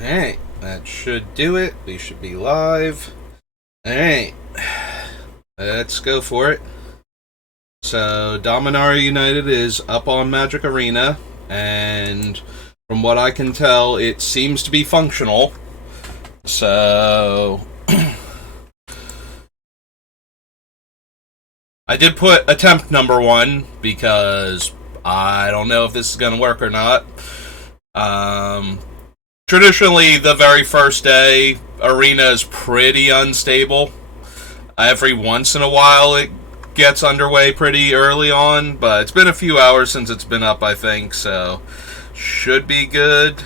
Alright, that should do it. We should be live. Alright, let's go for it. So, Dominaria United is up on Magic Arena, and from what I can tell, it seems to be functional. So, I did put attempt number 1 because I don't know if this is going to work or not. Traditionally, the very first day, Arena is pretty unstable. Every once in a while, it gets underway pretty early on, but it's been a few hours since it's been up, I think, so should be good.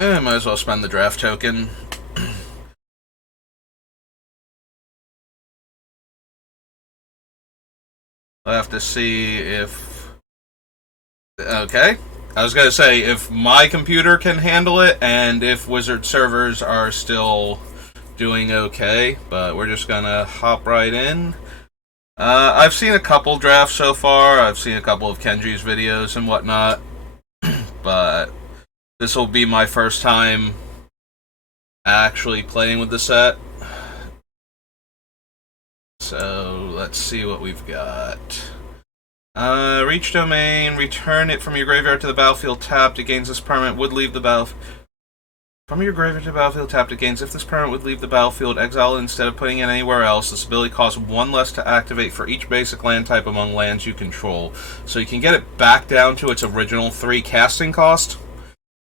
Might as well spend the draft token. I'll have to see if... Okay. I was going to say, if my computer can handle it, and if Wizard servers are still doing okay, but we're just going to hop right in. I've seen a couple drafts so far. I've seen a couple of Kenji's videos and whatnot, but this will be my first time actually playing with the set. So, let's see what we've got. Reach domain, return it from your graveyard to the battlefield tapped. It gains this permanent, would leave the battlefield. From your graveyard to the battlefield tapped, it gains if this permanent would leave the battlefield, exile it instead of putting it anywhere else. This ability costs 1 less to activate for each basic land type among lands you control. So you can get it back down to its original 3 casting cost.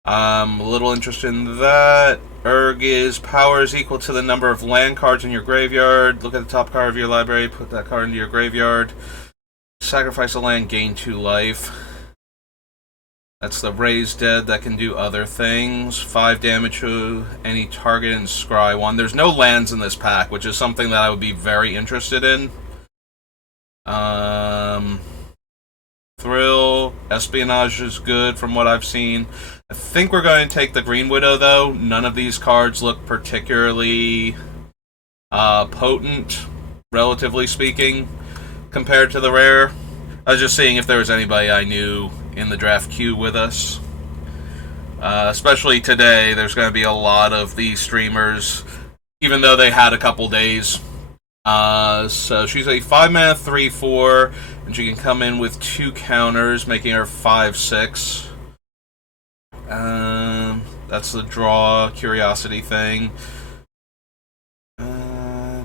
A little interested in that. Urg's power is equal to the number of land cards in your graveyard. Look at the top card of your library, put that card into your graveyard. Sacrifice a land, gain 2 life. That's the Raised Dead that can do other things. 5 damage to any target and scry 1. There's no lands in this pack, which is something that I would be very interested in. Thrill. Espionage is good from what I've seen. I think we're going to take the Green Widow, though. None of these cards look particularly potent, relatively speaking, compared to the rare. I was just seeing if there was anybody I knew in the draft queue with us. Especially today, there's going to be a lot of these streamers, even though they had a couple days. So she's a 5-mana 3/4, and she can come in with 2 counters, making her 5/6. That's the draw curiosity thing.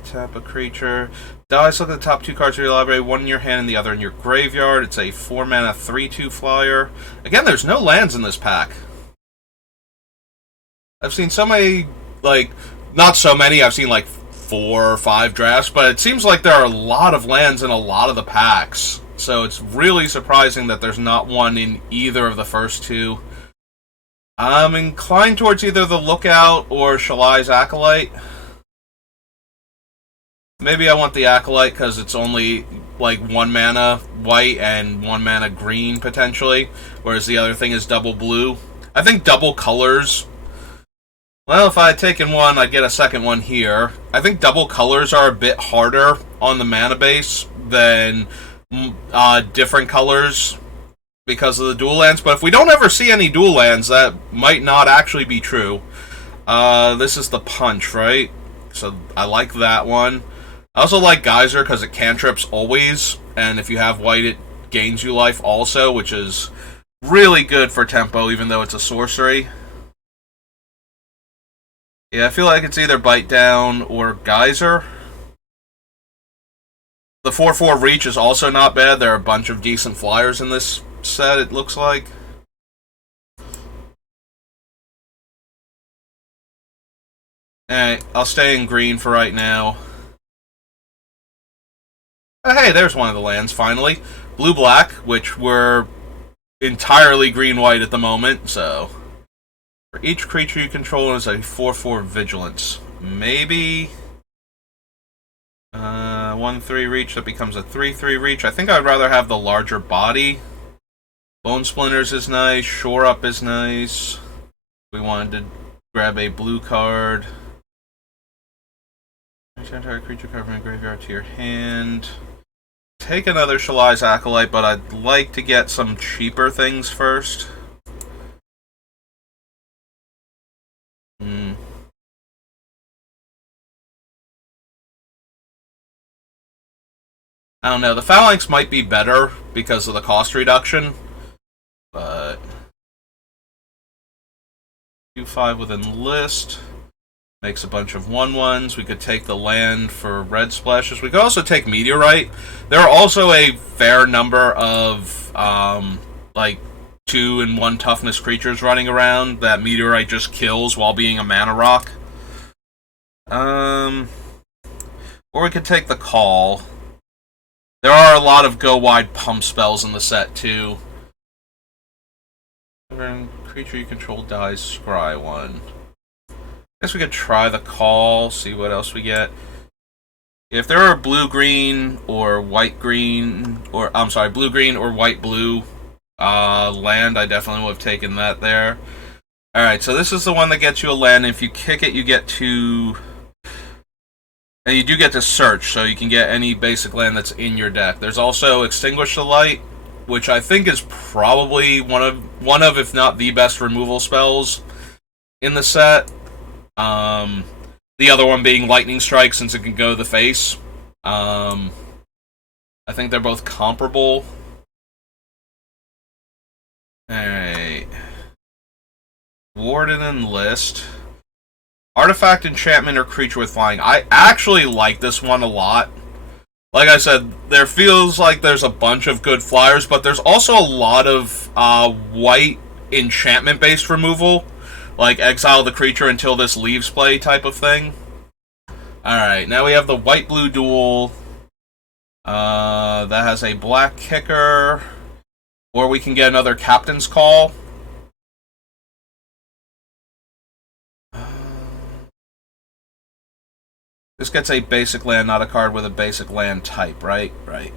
Tap a creature. Dice, look at the top 2 cards of your library, 1 in your hand and the other in your graveyard. It's a 4-mana 3/2 flyer. Again, there's no lands in this pack. I've seen so many, not so many, I've seen 4 or 5 drafts, but it seems like there are a lot of lands in a lot of the packs. So it's really surprising that there's not one in either of the first 2. I'm inclined towards either the Lookout or Shalai's Acolyte. Maybe I want the Acolyte because it's only 1 mana white and 1 mana green potentially, whereas the other thing is double blue. I think double colors. Well, if I had taken one, I'd get a second one here. I think double colors are a bit harder on the mana base than different colors because of the dual lands, but if we don't ever see any dual lands, that might not actually be true. This is the Punch, right? So I like that one. I also like Geyser because it cantrips always, and if you have white, it gains you life also, which is really good for tempo, even though it's a sorcery. Yeah, I feel like it's either Bite Down or Geyser. The 4/4 Reach is also not bad. There are a bunch of decent flyers in this set, it looks like. Alright, I'll stay in green for right now. Oh, hey, there's one of the lands, finally. Blue-black, which we're entirely green-white at the moment, so... For each creature you control is a 4/4 Vigilance. Maybe... 1/3 Reach, that becomes a 3/3 Reach. I think I'd rather have the larger body. Bone Splinters is nice, Shore Up is nice. We wanted to grab a blue card. Entire creature covering a graveyard to your hand. Take another Shalai's Acolyte, but I'd like to get some cheaper things first. I don't know. The Phalanx might be better because of the cost reduction, but 2/5 with Enlist makes a bunch of 1/1s. We could take the land for red splashes. We could also take Meteorite. There are also a fair number of like 2 and 1 toughness creatures running around that Meteorite just kills while being a mana rock. Or we could take the call. There are a lot of go wide pump spells in the set too. Every creature you control dies, scry 1. I guess we could try the call, see what else we get. If there are blue-green or white-green, or I'm sorry, blue-green or white-blue land, I definitely would have taken that there. Alright, so this is the one that gets you a land. If you kick it, you get to... And you do get to search, so you can get any basic land that's in your deck. There's also Extinguish the Light, which I think is probably one of, if not the best removal spells in the set. The other one being Lightning Strike, since it can go to the face. I think they're both comparable. Alright. Warden Enlist. Artifact, enchantment, or creature with flying. I actually like this one a lot. Like I said, there feels like there's a bunch of good flyers, but there's also a lot of white enchantment-based removal. Like exile the creature until this leaves play type of thing. Alright, now we have the white-blue duel. That has a black kicker. Or we can get another Captain's Call. This gets a basic land, not a card with a basic land type, right? Right.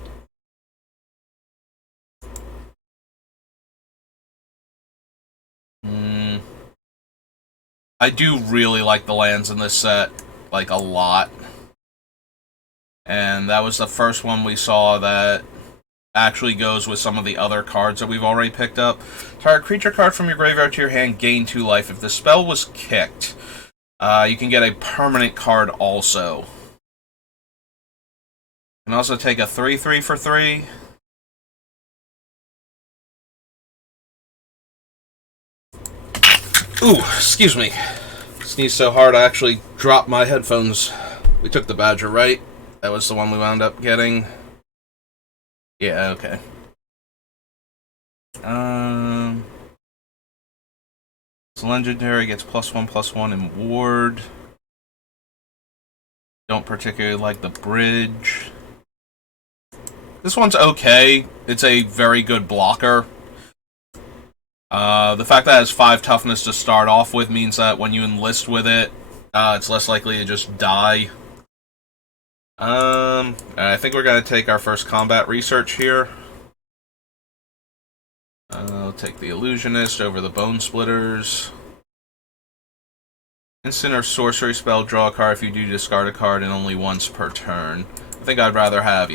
I do really like the lands in this set, like, a lot. And that was the first one we saw that actually goes with some of the other cards that we've already picked up. Target creature card from your graveyard to your hand, gain 2 life. If the spell was kicked, you can get a permanent card also. You can also take a 3/3 for 3. Ooh, excuse me. Sneezed so hard I actually dropped my headphones. We took the Badger, right? That was the one we wound up getting. Yeah, okay. It's legendary, gets +1/+1 in ward. Don't particularly like the bridge. This one's okay. It's a very good blocker. The fact that it has 5 toughness to start off with means that when you enlist with it, it's less likely to just die. I think we're going to take our first combat research here. I'll take the Illusionist over the Bone Splitters. Instant or sorcery spell, draw a card. If you do, discard a card, and only once per turn. I think I'd rather have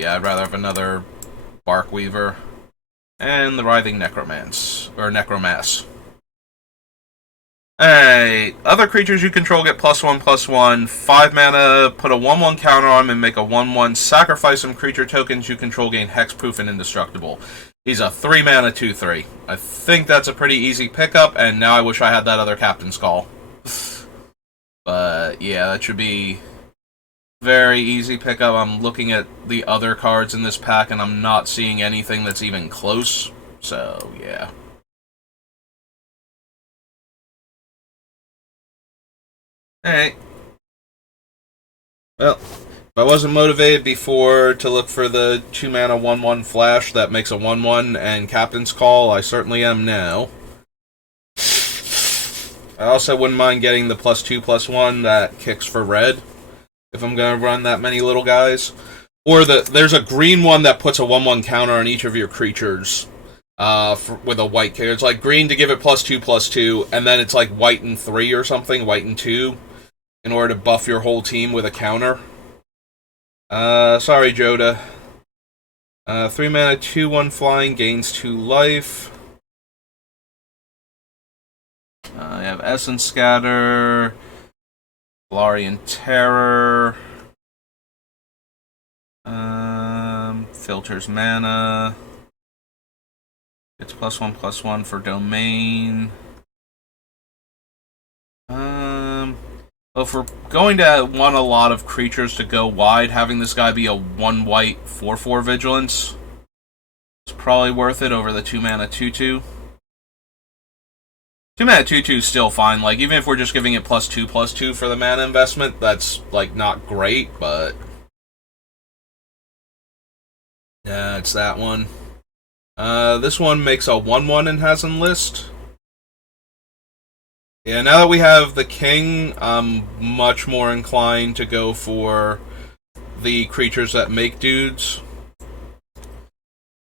another Bark Weaver. And the Writhing Necromass. Alright, other creatures you control get +1/+1, 5 mana, put a 1/1 counter on him and make a 1/1, sacrifice some creature tokens you control, gain hexproof and indestructible. He's a 3 mana 2/3. I think that's a pretty easy pickup, and now I wish I had that other Captain's Call. But yeah, that should be very easy pickup. I'm looking at the other cards in this pack and I'm not seeing anything that's even close. So, yeah. Alright. Well, if I wasn't motivated before to look for the 2 mana 1/1 flash that makes a 1/1 and Captain's Call, I certainly am now. I also wouldn't mind getting the +2/+1 that kicks for red, if I'm going to run that many little guys. Or there's a green one that puts a 1/1 counter on each of your creatures with a white kicker. It's like green to give it +2/+2, and then it's like white and 3 or something, white and 2, in order to buff your whole team with a counter. Sorry, Joda. 3 mana, 2/1 flying, gains 2 life. I have Essence Scatter, Valarian Terror, filters mana. It's +1/+1 for domain. Well, if we're going to want a lot of creatures to go wide, having this guy be a 1 white 4/4 vigilance is probably worth it over the 2 mana 2/2. 2 mana 2/2 is still fine. Like, even if we're just giving it +2/+2 for the mana investment, that's, like, not great, but yeah, it's that one. This one makes a 1/1 and has enlist. Yeah, now that we have the king, I'm much more inclined to go for the creatures that make dudes.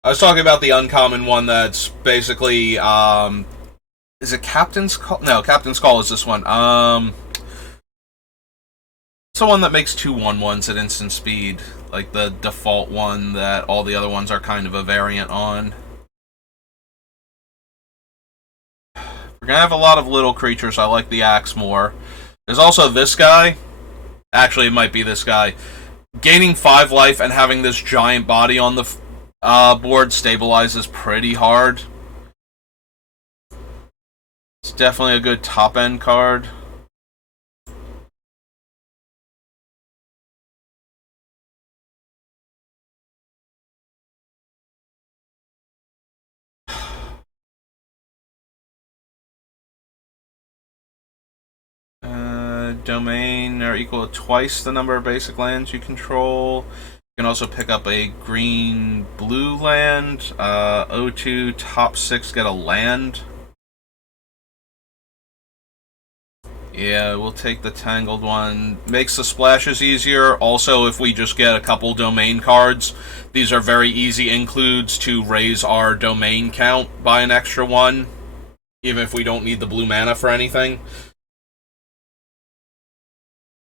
I was talking about the uncommon one that's basically, is it Captain's Call? No, Captain's Call is this one. It's the one that makes 2 1/1s at instant speed. Like the default one that all the other ones are kind of a variant on. We're gonna have a lot of little creatures. I like the axe more. There's also this guy. Actually, it might be this guy. Gaining 5 life and having this giant body on the board stabilizes pretty hard. It's definitely a good top-end card. Domain are equal to twice the number of basic lands you control. You can also pick up a green-blue land. O2, top 6 get a land. Yeah, we'll take the Tangled one. Makes the splashes easier. Also, if we just get a couple domain cards, these are very easy includes to raise our domain count by an extra 1, even if we don't need the blue mana for anything.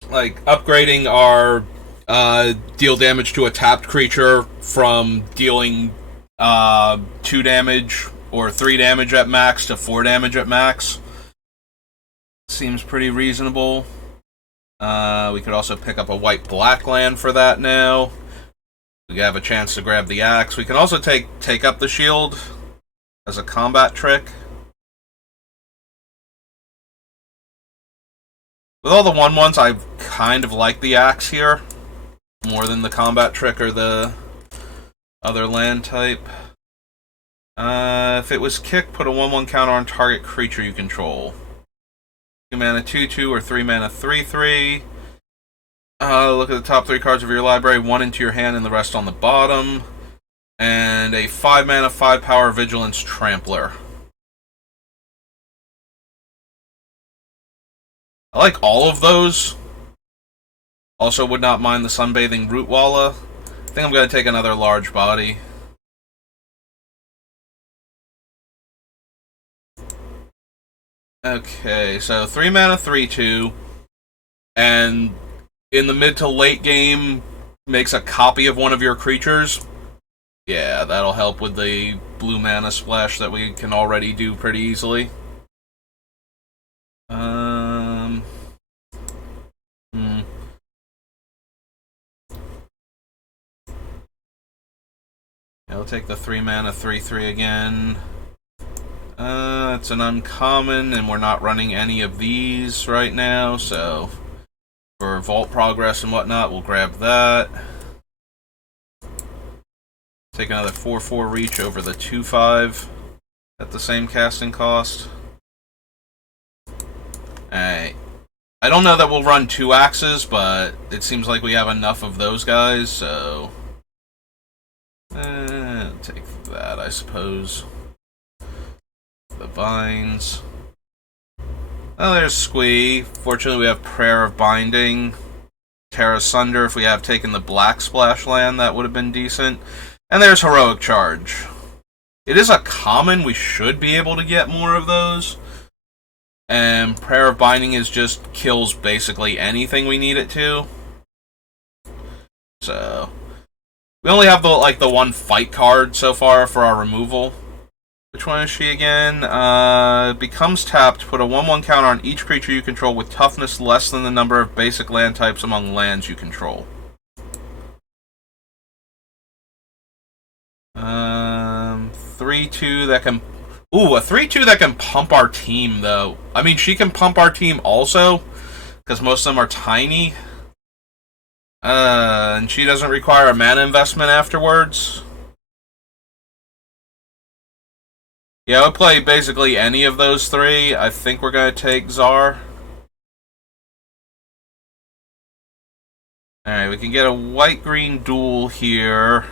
Like, upgrading our deal damage to a tapped creature from dealing 2 damage or 3 damage at max to 4 damage at max seems pretty reasonable. We could also pick up a white-black land for that now. We have a chance to grab the axe. We can also take up the shield as a combat trick. With all the 1/1s, I kind of like the axe here more than the combat trick or the other land type. If it was kick, put a 1/1 counter on target creature you control. 2 mana 2/2 or 3 mana 3/3. Look at the top 3 cards of your library, 1 into your hand and the rest on the bottom. And a 5 mana 5 power vigilance trampler. I like all of those. Also would not mind the sunbathing Rootwalla. I think I'm going to take another large body. Okay, so 3 mana 3/2. And in the mid to late game, makes a copy of one of your creatures. Yeah, that'll help with the blue mana splash that we can already do pretty easily. I'll take the 3 mana 3/3 again. It's an uncommon, and we're not running any of these right now, so for Vault Progress and whatnot, we'll grab that. Take another 4/4 reach over the 2/5 at the same casting cost. Alright. I don't know that we'll run 2 axes, but it seems like we have enough of those guys, so take that, I suppose. The vines. Oh, there's Squee. Fortunately, we have Prayer of Binding. Tear Asunder. If we have taken the Black Splash land, that would have been decent. And there's Heroic Charge. It is a common. We should be able to get more of those. And Prayer of Binding is just kills basically anything we need it to. So we only have the 1 fight card so far for our removal. Which one is she again? Becomes tapped. Put a 1/1 counter on each creature you control with toughness less than the number of basic land types among lands you control. 3/2 that can... Ooh, a 3/2 that can pump our team, though. I mean, she can pump our team also, because most of them are tiny. And she doesn't require a mana investment afterwards. Yeah, I would play basically any of those three. I think we're going to take Czar. Alright, we can get a white-green duel here.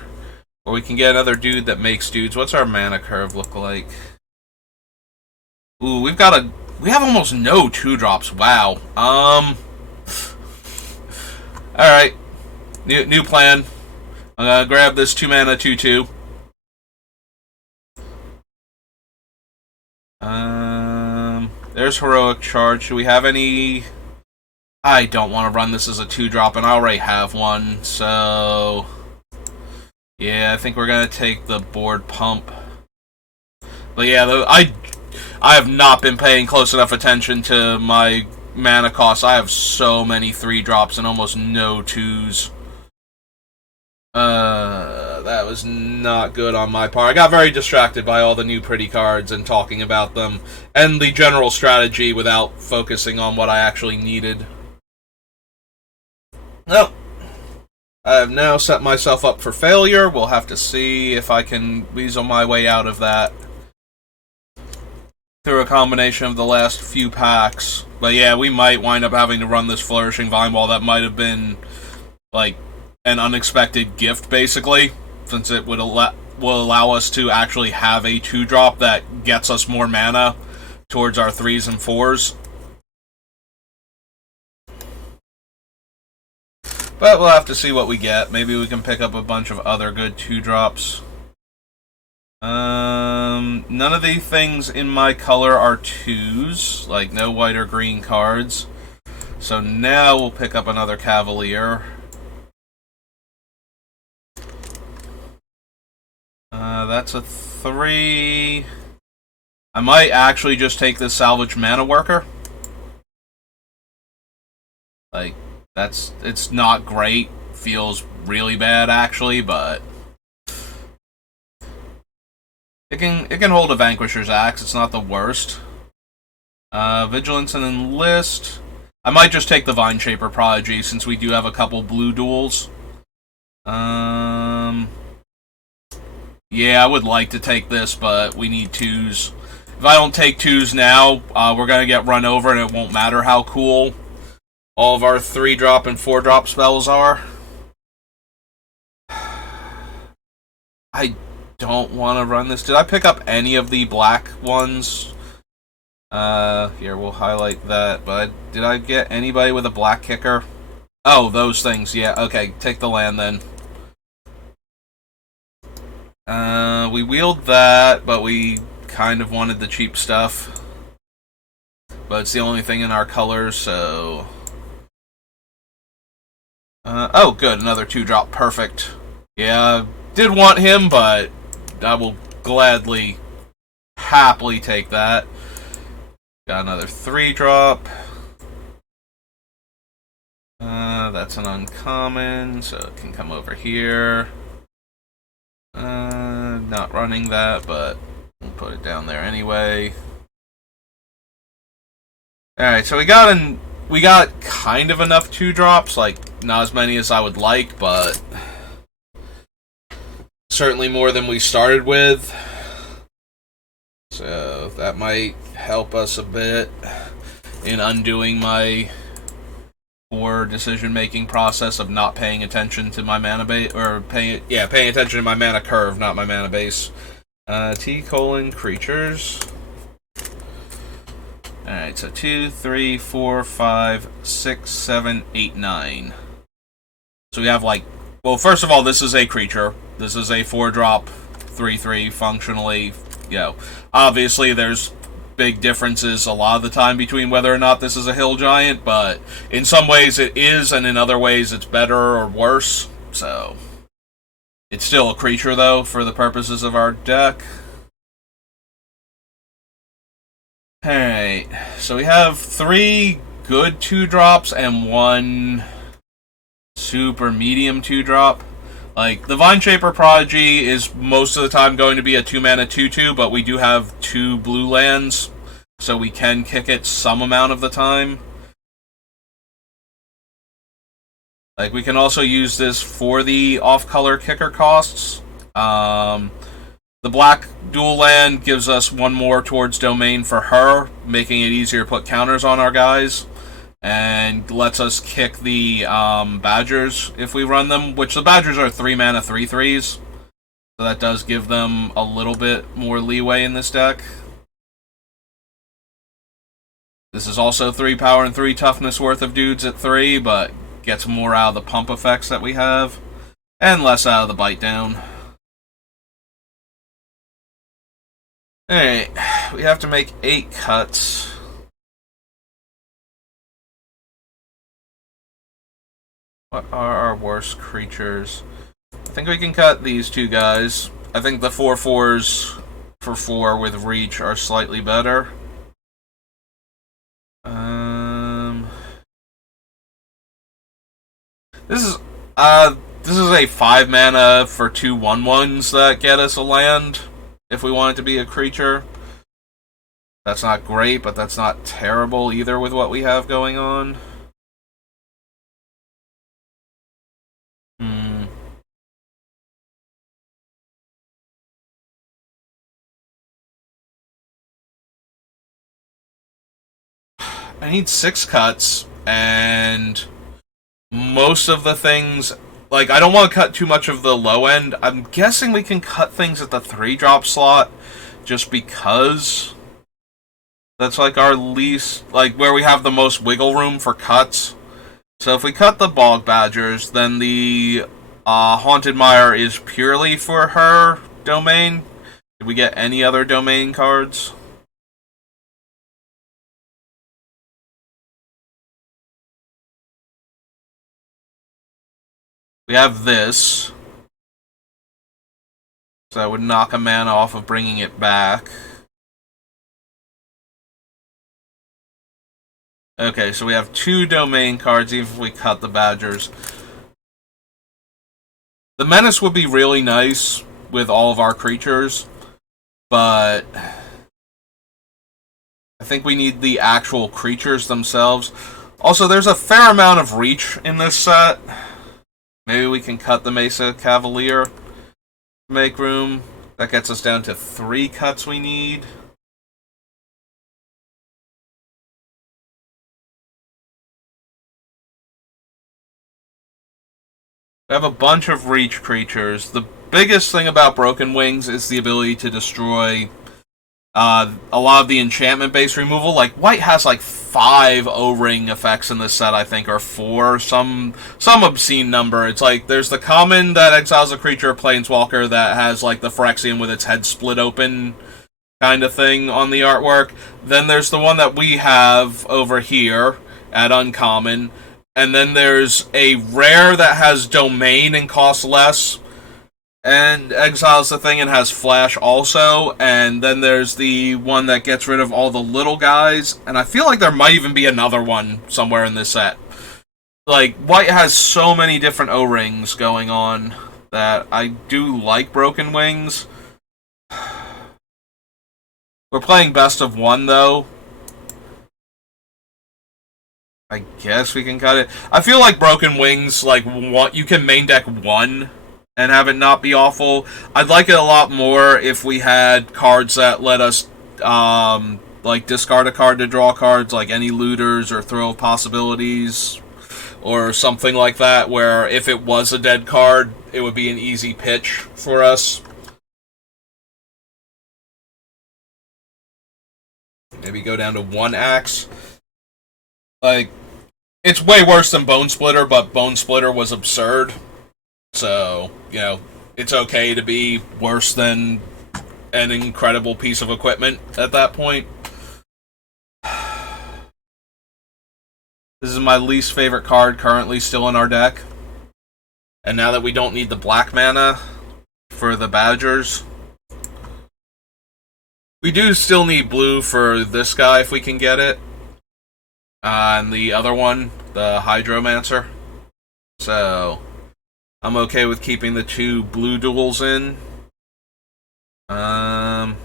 Or we can get another dude that makes dudes. What's our mana curve look like? Ooh, we have almost no 2-drops. Wow. Alright. New plan. I'm gonna grab this 2-mana 2/2. There's Heroic Charge. Do we have any... I don't want to run this as a 2-drop, and I already have one, so... Yeah, I think we're gonna take the board pump. But yeah, I have not been paying close enough attention to my mana costs. I have so many 3-drops and almost no 2s. That was not good on my part. I got very distracted by all the new pretty cards and talking about them, and the general strategy without focusing on what I actually needed. Well, I have now set myself up for failure. We'll have to see if I can weasel my way out of that through a combination of the last few packs. But yeah, we might wind up having to run this Flourishing Vine Wall. That might have been, like, an unexpected gift, basically, since it will allow us to actually have a 2-drop that gets us more mana towards our 3s and 4s. But we'll have to see what we get. Maybe we can pick up a bunch of other good 2-drops. None of the things in my color are 2s, like no white or green cards. So now we'll pick up another Cavalier. That's a 3. I might actually just take this Salvage Mana Worker. Like, it's not great. Feels really bad, actually, but it can hold a Vanquisher's Axe. It's not the worst. Vigilance and Enlist. I might just take the Vine Shaper Prodigy, since we do have a couple blue duels. Yeah, I would like to take this, but we need 2s. If I don't take 2s now, we're going to get run over, and it won't matter how cool all of our 3-drop and 4-drop spells are. I don't want to run this. Did I pick up any of the black ones? Here, we'll highlight that. But did I get anybody with a black kicker? Oh, those things. Yeah, okay. Take the land, then. We wheeled that, but we kind of wanted the cheap stuff. But it's the only thing in our colors, so... oh, good. Another 2-drop. Perfect. Yeah, did want him, but I will gladly, happily take that. Got another 3-drop. That's an uncommon, so it can come over here. Not running that, but we'll put it down there anyway. Alright, so we got kind of enough 2-drops, like, not as many as I would like, but certainly more than we started with. So that might help us a bit in undoing my poor decision-making process of not paying attention to my mana base, or paying attention to my mana curve, not my mana base. Creatures. Alright, so 2, 3, 4, 5, 6, 7, 8, 9. So we have, like... Well, first of all, this is a creature. This is a 4-drop, 3/3, functionally, you know... Obviously, there's big differences a lot of the time between whether or not this is a hill giant, but in some ways it is, and in other ways it's better or worse, so... It's still a creature, though, for the purposes of our deck. Alright, so we have 3 good 2-drops and 1 super medium 2-drop. Like, the Vine Shaper Prodigy is most of the time going to be a 2-mana 2/2, but we do have 2 blue lands, so we can kick it some amount of the time. Like, we can also use this for the off-color kicker costs. The black dual land gives us 1 more towards domain for her, making it easier to put counters on our guys, and lets us kick the Badgers if we run them, which the Badgers are 3-mana 3/3s, so that does give them a little bit more leeway in this deck. This is also 3 power and 3 toughness worth of dudes at 3, but gets more out of the pump effects that we have, and less out of the bite down. Alright, we have to make 8 cuts. What are our worst creatures? I think we can cut these 2 guys. I think the 4/4s for 4 with reach are slightly better. This is a 5 mana for 2 1/1s that get us a land. If we want it to be a creature, that's not great, but that's not terrible either with what we have going on. I need 6 cuts, and most of the things, like, I don't want to cut too much of the low end. I'm guessing we can cut things at the 3-drop slot, just because that's, like, our least, like, where we have the most wiggle room for cuts. So if we cut the Bog Badgers, then the Haunted Mire is purely for her domain. Did we get any other domain cards? We have this. So that would knock a mana off of bringing it back. Okay, so we have 2 domain cards, even if we cut the Badgers. The Menace would be really nice with all of our creatures, but I think we need the actual creatures themselves. Also, there's a fair amount of reach in this set. Maybe we can cut the Mesa Cavalier to make room. That gets us down to 3 cuts we need. We have a bunch of reach creatures. The biggest thing about Broken Wings is the ability to destroy a lot of the enchantment-based removal. Like, White has like 5 O-Ring effects in this set, I think, or 4, some obscene number. It's like, there's the common that exiles a creature, Planeswalker, that has like the Phyrexian with its head split open kind of thing on the artwork. Then there's the one that we have over here at uncommon. And then there's a rare that has domain and costs less, and exiles the thing and has flash also. And then there's the one that gets rid of all the little guys. And I feel like there might even be another one somewhere in this set. Like, White has so many different O-rings going on that I do like Broken Wings. We're playing best of 1, though. I guess we can cut it. I feel like Broken Wings, like, you can main deck 1 and have it not be awful. I'd like it a lot more if we had cards that let us, like, discard a card to draw cards, like any looters or throw of possibilities, or something like that, where if it was a dead card, it would be an easy pitch for us. Maybe go down to 1 axe. Like, it's way worse than Bone Splitter, but Bone Splitter was absurd. So, you know, it's okay to be worse than an incredible piece of equipment at that point. This is my least favorite card currently still in our deck. And now that we don't need the black mana for the Badgers, we do still need blue for this guy if we can get it. And the other one, the Hydromancer. So, I'm okay with keeping the 2 blue duels in. I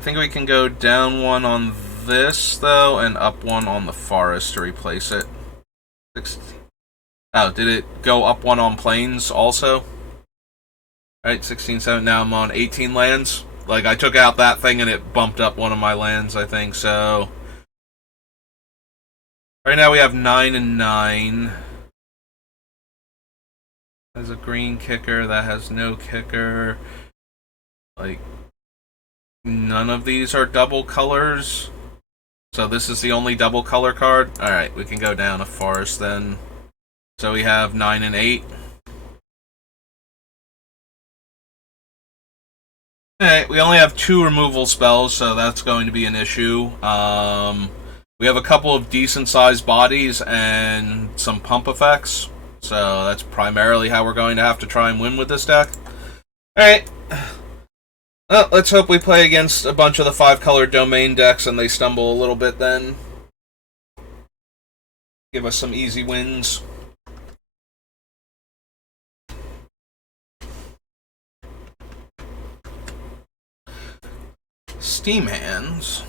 think we can go down 1 on this, though, and up 1 on the forest to replace it. 16. Oh, did it go up 1 on plains also? Alright, 16, 7. Now I'm on 18 lands. Like, I took out that thing and it bumped up 1 of my lands, I think, so... Right now we have 9 and 9. There's a green kicker that has no kicker. Like, none of these are double colors. So this is the only double color card. Alright, we can go down a forest then. So we have 9 and 8. Alright, we only have 2 removal spells, so that's going to be an issue. We have a couple of decent-sized bodies and some pump effects. So that's primarily how we're going to have to try and win with this deck. Alright. Well, let's hope we play against a bunch of the 5-color domain decks and they stumble a little bit then. Give us some easy wins. Steam hands.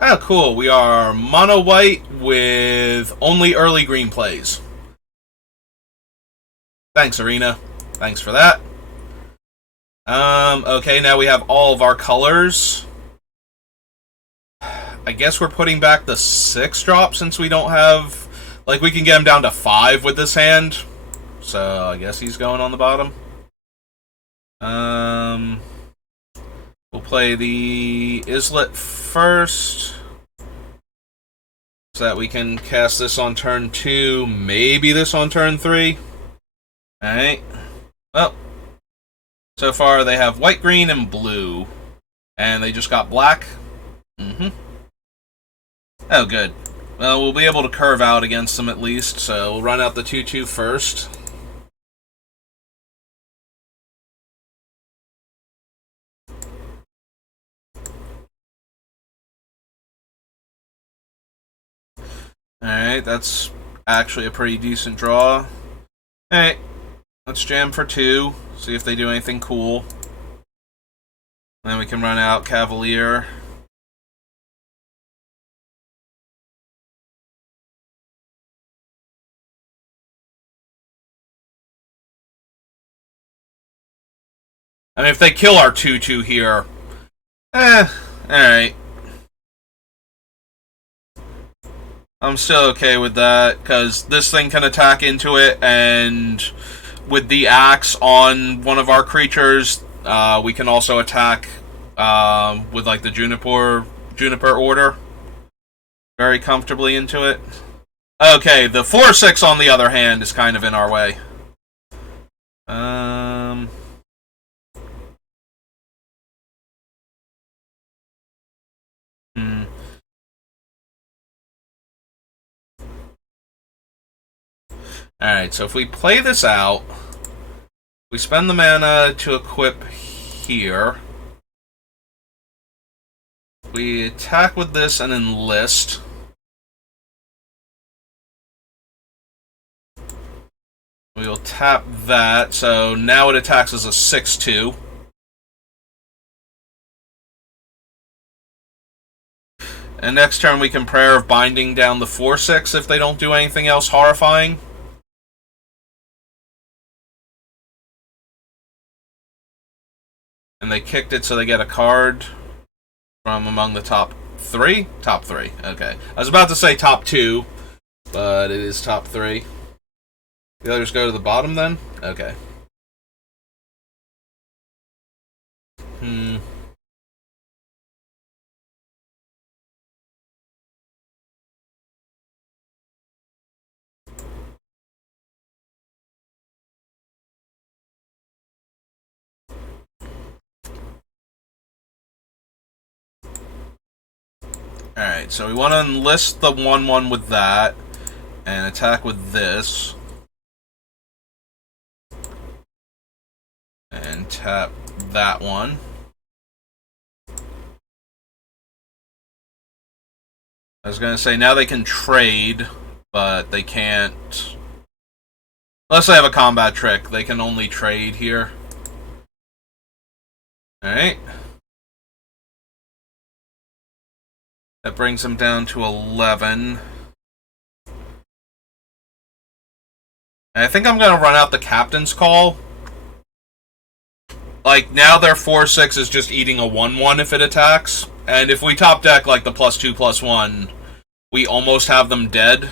Oh, cool. We are mono white with only early green plays. Thanks, Arena. Thanks for that. Okay, now we have all of our colors. I guess we're putting back the 6-drop since we don't have... Like, we can get him down to 5 with this hand. So, I guess he's going on the bottom. We'll play the Islet first. So that we can cast this on turn 2, maybe this on turn 3. Alright. Well, so far they have white, green, and blue. And they just got black. Oh, good. Well, we'll be able to curve out against them at least, so we'll run out the 2/2 first. Alright, that's actually a pretty decent draw. Alright, let's jam for 2, see if they do anything cool. And then we can run out Cavalier. I mean, if they kill our 2/2 here... alright. I'm still okay with that, because this thing can attack into it, and with the axe on one of our creatures, we can also attack with, like, the Juniper order very comfortably into it. Okay, the 4/6 on the other hand is kind of in our way. Alright, so if we play this out, we spend the mana to equip here. We attack with this and enlist. We'll tap that, so now it attacks as a 6/2. And next turn we can Prayer of Binding down the 4/6 if they don't do anything else horrifying. And they kicked it so they get a card from among the top 3? Top 3, okay. I was about to say top 2, but it is top 3. The others go to the bottom then? Okay. Alright, so we want to enlist the 1/1 with that, and attack with this. And tap that one. I was going to say, now they can trade but they can't. Unless they have a combat trick, they can only trade here. Alright. That brings them down to 11. And I think I'm going to run out the captain's call. Like, now their 4-6 is just eating a 1-1 if it attacks. And if we top deck, like, the +2/+1, we almost have them dead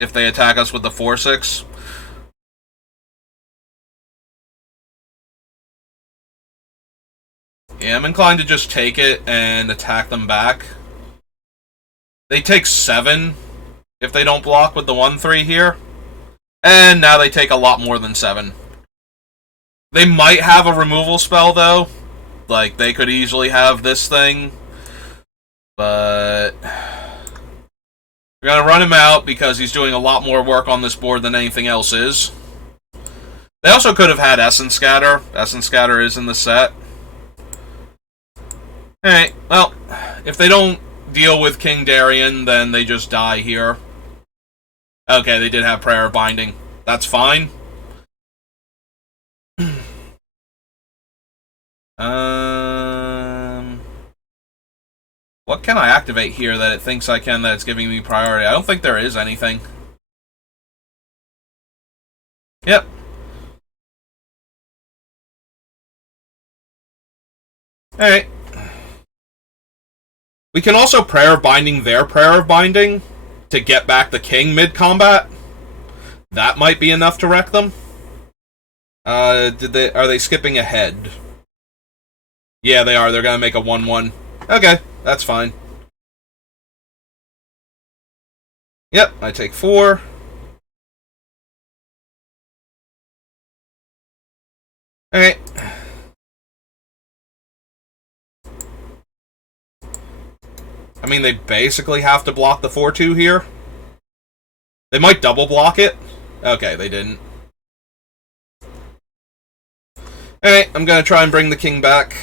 if they attack us with the 4-6. Yeah, I'm inclined to just take it and attack them back. They take 7 if they don't block with the 1-3 here. And now they take a lot more than 7. They might have a removal spell, though. Like, they could easily have this thing. But we're going to run him out because he's doing a lot more work on this board than anything else is. They also could have had Essence Scatter. Essence Scatter is in the set. Alright, well, if they don't deal with King Darien, then they just die here. Okay, they did have Prayer of Binding. That's fine. What can I activate here that it thinks I can that it's giving me priority? I don't think there is anything. Yep. Alright. We can also Prayer of Binding their Prayer of Binding to get back the king mid-combat. That might be enough to wreck them. Are they skipping ahead? Yeah, they are. They're gonna make a 1-1. Okay, that's fine. Yep, I take 4. Alright. I mean, they basically have to block the 4-2 here. They might double block it. Okay, they didn't. Alright, I'm gonna try and bring the king back.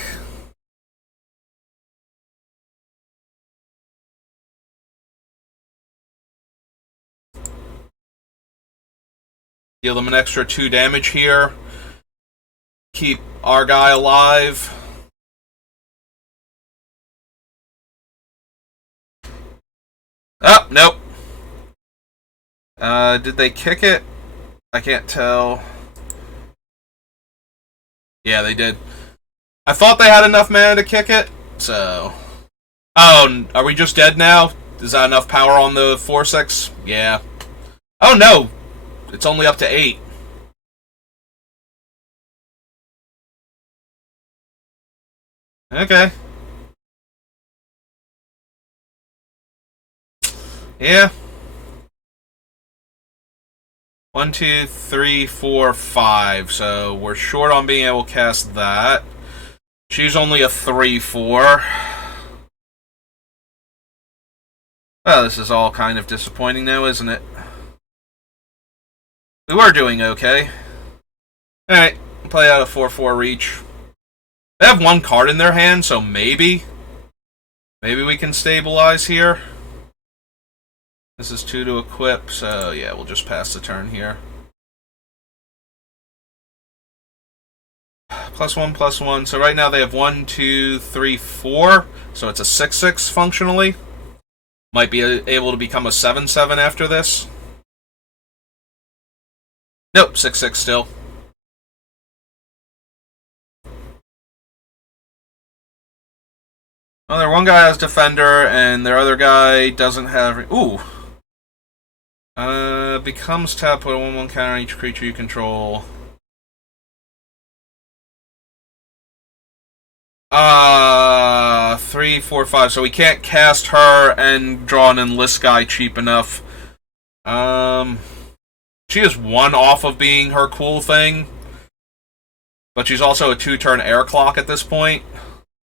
Deal them an extra 2 damage here. Keep our guy alive. Oh, nope. Did they kick it? I can't tell. Yeah, they did. I thought they had enough mana to kick it, so... Oh, are we just dead now? Is that enough power on the 4-6? Yeah. Oh, no! It's only up to 8. Okay. Yeah. 1, 2, 3, 4, 5. So we're short on being able to cast that. She's only a 3/4. Well, this is all kind of disappointing now, isn't it? We were doing okay. Alright, play out a 4/4 reach. They have 1 card in their hand, so maybe we can stabilize here. This is 2 to equip, so yeah, we'll just pass the turn here. +1/+1. So right now they have 1, 2, 3, 4. So it's a 6/6 functionally. Might be able to become a 7/7 after this. Nope, 6/6 still. Well, their one guy has Defender, and their other guy doesn't have... Ooh. Becomes tap, put a 1/1 counter on each creature you control. 3, 4, 5. So we can't cast her and draw an enlist guy cheap enough. She is 1 off of being her cool thing. But she's also a 2-turn air clock at this point.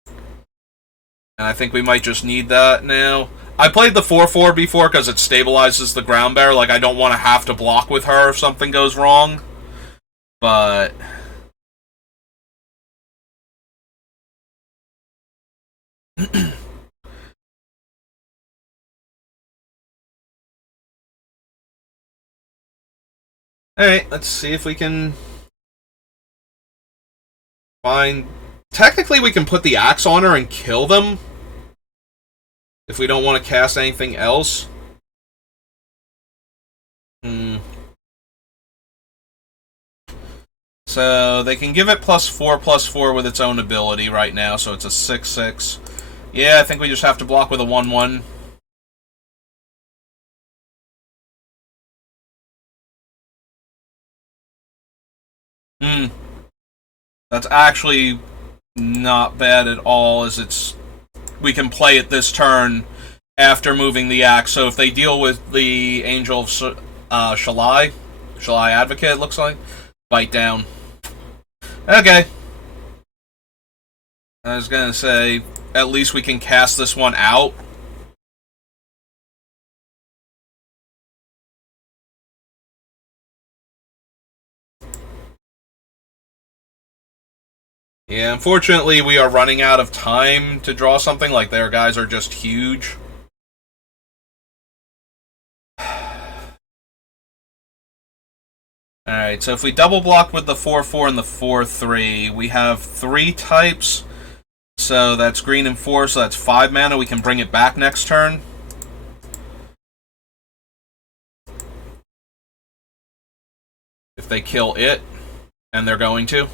And I think we might just need that now. I played the 4/4 before because it stabilizes the ground bear. Like, I don't want to have to block with her if something goes wrong. But... Alright, let's see if we can find... Technically, we can put the axe on her and kill them. If we don't want to cast anything else. So, they can give it +4/+4 with its own ability right now, so it's a 6/6. Yeah, I think we just have to block with a 1/1. That's actually not bad at all, as it's... We can play it this turn after moving the axe, so if they deal with the Angel of Shalai Advocate, it looks like, bite down. Okay. I was gonna say, at least we can cast this one out. Yeah, unfortunately, we are running out of time to draw something. Like, their guys are just huge. Alright, so if we double block with the 4/4 and the 4/3, we have 3 types. So that's green and 4, so that's 5 mana. We can bring it back next turn. If they kill it, and they're going to.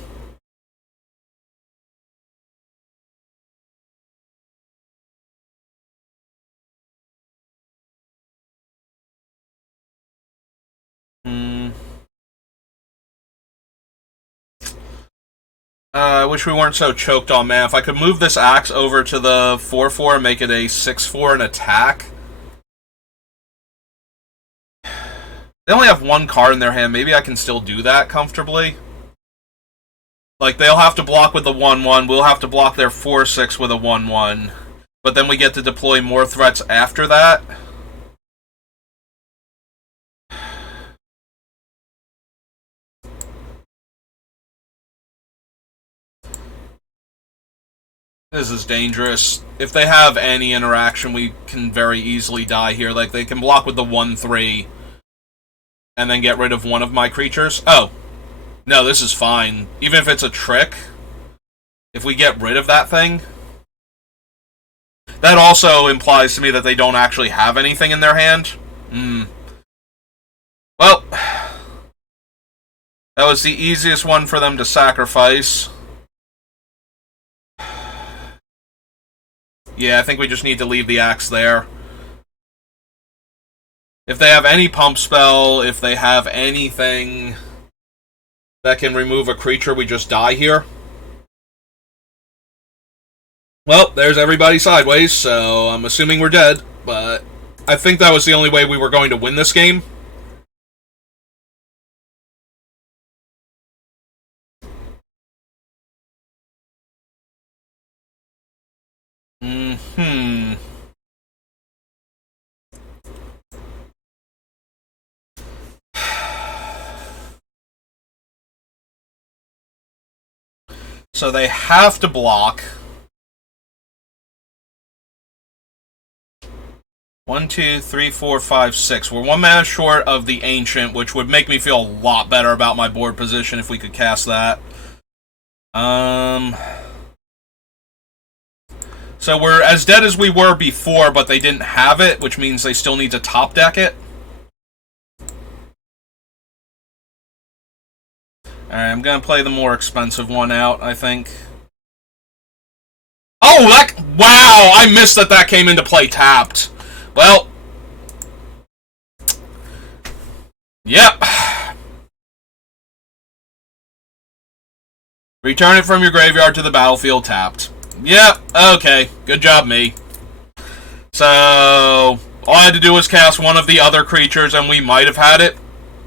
I wish we weren't so choked on mana. If I could move this axe over to the 4/4 and make it a 6/4 and attack. They only have 1 card in their hand. Maybe I can still do that comfortably. Like, they'll have to block with the 1/1. We'll have to block their 4/6 with a 1/1. But then we get to deploy more threats after that. This is dangerous. If they have any interaction, we can very easily die here. Like, they can block with the 1/3 and then get rid of one of my creatures. Oh. No, this is fine. Even if it's a trick, if we get rid of that thing, that also implies to me that they don't actually have anything in their hand. Well, that was the easiest one for them to sacrifice. Yeah, I think we just need to leave the axe there. If they have any pump spell, if they have anything that can remove a creature, we just die here. Well, there's everybody sideways, so I'm assuming we're dead, but I think that was the only way we were going to win this game. So they have to block. 1, 2, 3, 4, 5, 6. We're 1 mana short of the Ancient, which would make me feel a lot better about my board position if we could cast that. So we're as dead as we were before, but they didn't have it, which means they still need to top deck it. Alright, I'm gonna play the more expensive one out, I think. Oh, that... Wow! I missed that that came into play tapped. Well... Yep. Return it from your graveyard to the battlefield tapped. Yep, okay. Good job, me. So... all I had to do was cast one of the other creatures and we might have had it.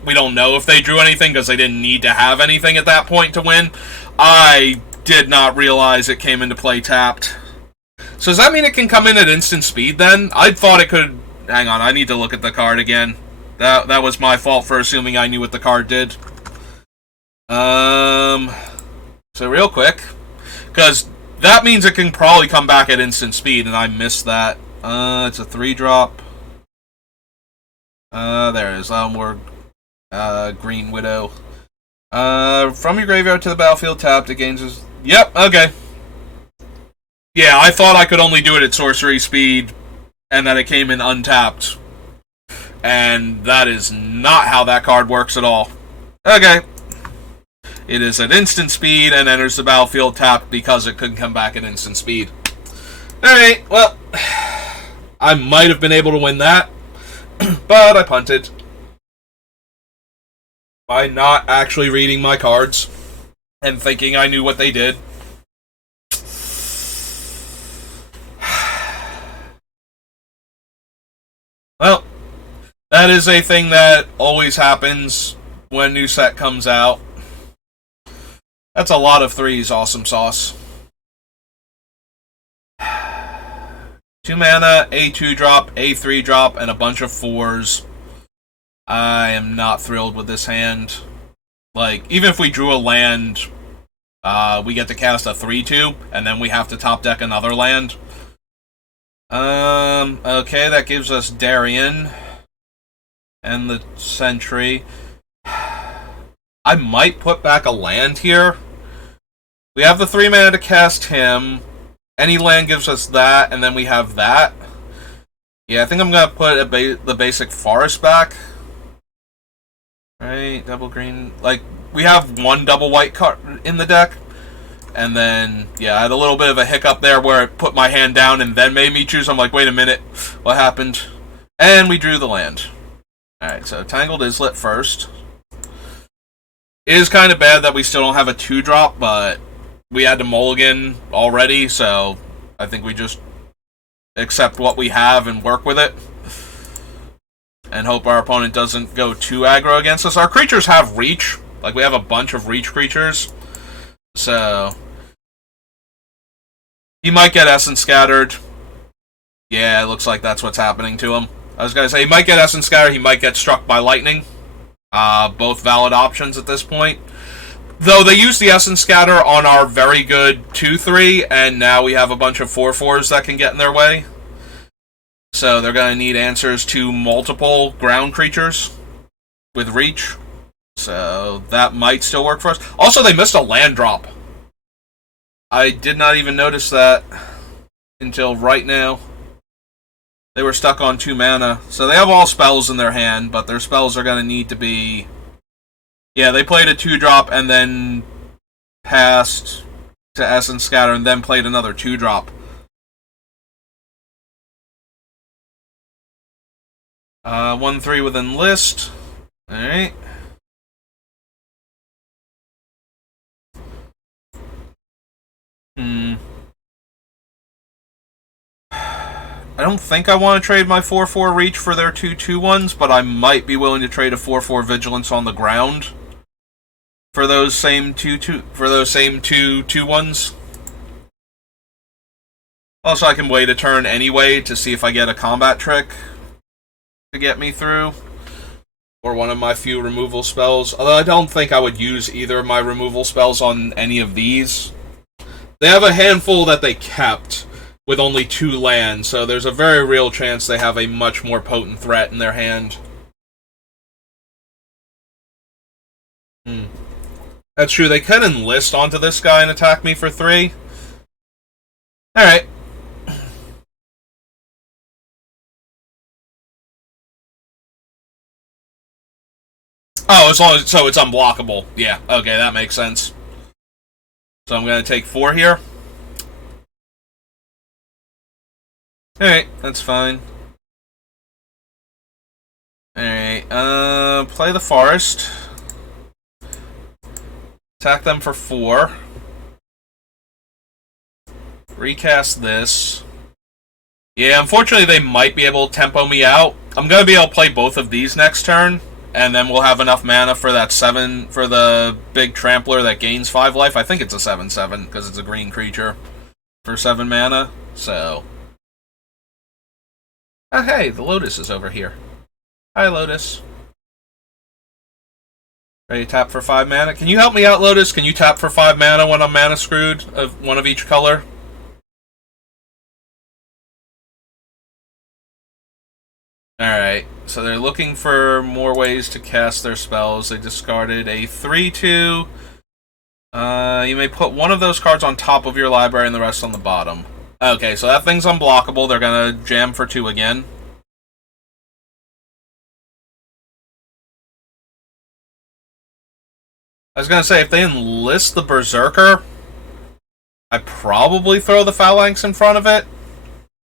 We don't know if they drew anything because they didn't need to have anything at that point to win. I did not realize it came into play tapped. So does that mean it can come in at instant speed then? I thought it could... Hang on, I need to look at the card again. That was my fault for assuming I knew what the card did. So real quick, because that means it can probably come back at instant speed, and I missed that. It's a 3-drop. There it is. We're Green Widow. From your graveyard to the battlefield tapped, it gains his... Yep, okay. Yeah, I thought I could only do it at sorcery speed, and that it came in untapped. And that is not how that card works at all. Okay. It is at instant speed and enters the battlefield tapped because it couldn't come back at instant speed. Alright, well, I might have been able to win that, but I punted. By not actually reading my cards and thinking I knew what they did. Well, that is a thing that always happens when new set comes out. That's a lot of threes, awesome sauce. 2 mana, a 2 drop, a 3 drop, and a bunch of 4s. I am not thrilled with this hand. Like, even if we drew a land, we get to cast a 3-2, and then we have to top deck another land. Okay, that gives us Darien and the Sentry. I might put back a land here. We have the 3 mana to cast him. Any land gives us that, and then we have that. Yeah, I think I'm gonna put the basic forest back. Right, double green. Like, we have one double white card in the deck. And then, yeah, I had a little bit of a hiccup there where it put my hand down and then made me choose. I'm like, wait a minute, what happened? And we drew the land. Alright, so Tangled Islet first. It is kind of bad that we still don't have a 2-drop, but we had to mulligan already, so I think we just accept what we have and work with it. And hope our opponent doesn't go too aggro against us. Our creatures have reach. Like, we have a bunch of reach creatures. So he might get Essence Scattered. Yeah, it looks like that's what's happening to him. I was gonna say, he might get Essence Scattered, he might get struck by lightning. Both valid options at this point. Though they used the Essence Scatter on our very good 2-3, and now we have a bunch of 4-4s that can get in their way. So they're going to need answers to multiple ground creatures with reach. So that might still work for us. Also, they missed a land drop. I did not even notice that until right now. They were stuck on 2 mana. So they have all spells in their hand, but their spells are going to need to be... Yeah, they played a 2-drop and then passed to Essence Scatter and then played another 2-drop. 1-3 with Enlist. Alright. I don't think I want to trade my 4-4 Reach for their 2-2-1s, but I might be willing to trade a 4-4 Vigilance on the ground for those same 2-2-1s. Also, I can wait a turn anyway to see if I get a combat trick to get me through, or one of my few removal spells. Although I don't think I would use either of my removal spells on any of these. They have a handful that they kept with only 2 lands, so there's a very real chance they have a much more potent threat in their hand. That's true, they can enlist onto this guy and attack me for 3. Alright. Oh, as long as so it's unblockable. Yeah, okay, that makes sense. So I'm going to take 4 here. Alright, that's fine. Alright, play the forest. Attack them for 4. Recast this. Yeah, unfortunately they might be able to tempo me out. I'm going to be able to play both of these next turn, and then we'll have enough mana for that 7, for the big trampler that gains 5 life. I think it's a 7/7, because it's a green creature for 7 mana, so... Oh, hey, the Lotus is over here. Hi, Lotus. Ready to tap for 5 mana? Can you help me out, Lotus? Can you tap for 5 mana when I'm mana screwed, of one of each color? Alright, so they're looking for more ways to cast their spells. They discarded a 3/2. You may put one of those cards on top of your library and the rest on the bottom. Okay, so that thing's unblockable. They're gonna jam for 2 again. I was gonna say, if they enlist the Berserker, I'd probably throw the Phalanx in front of it.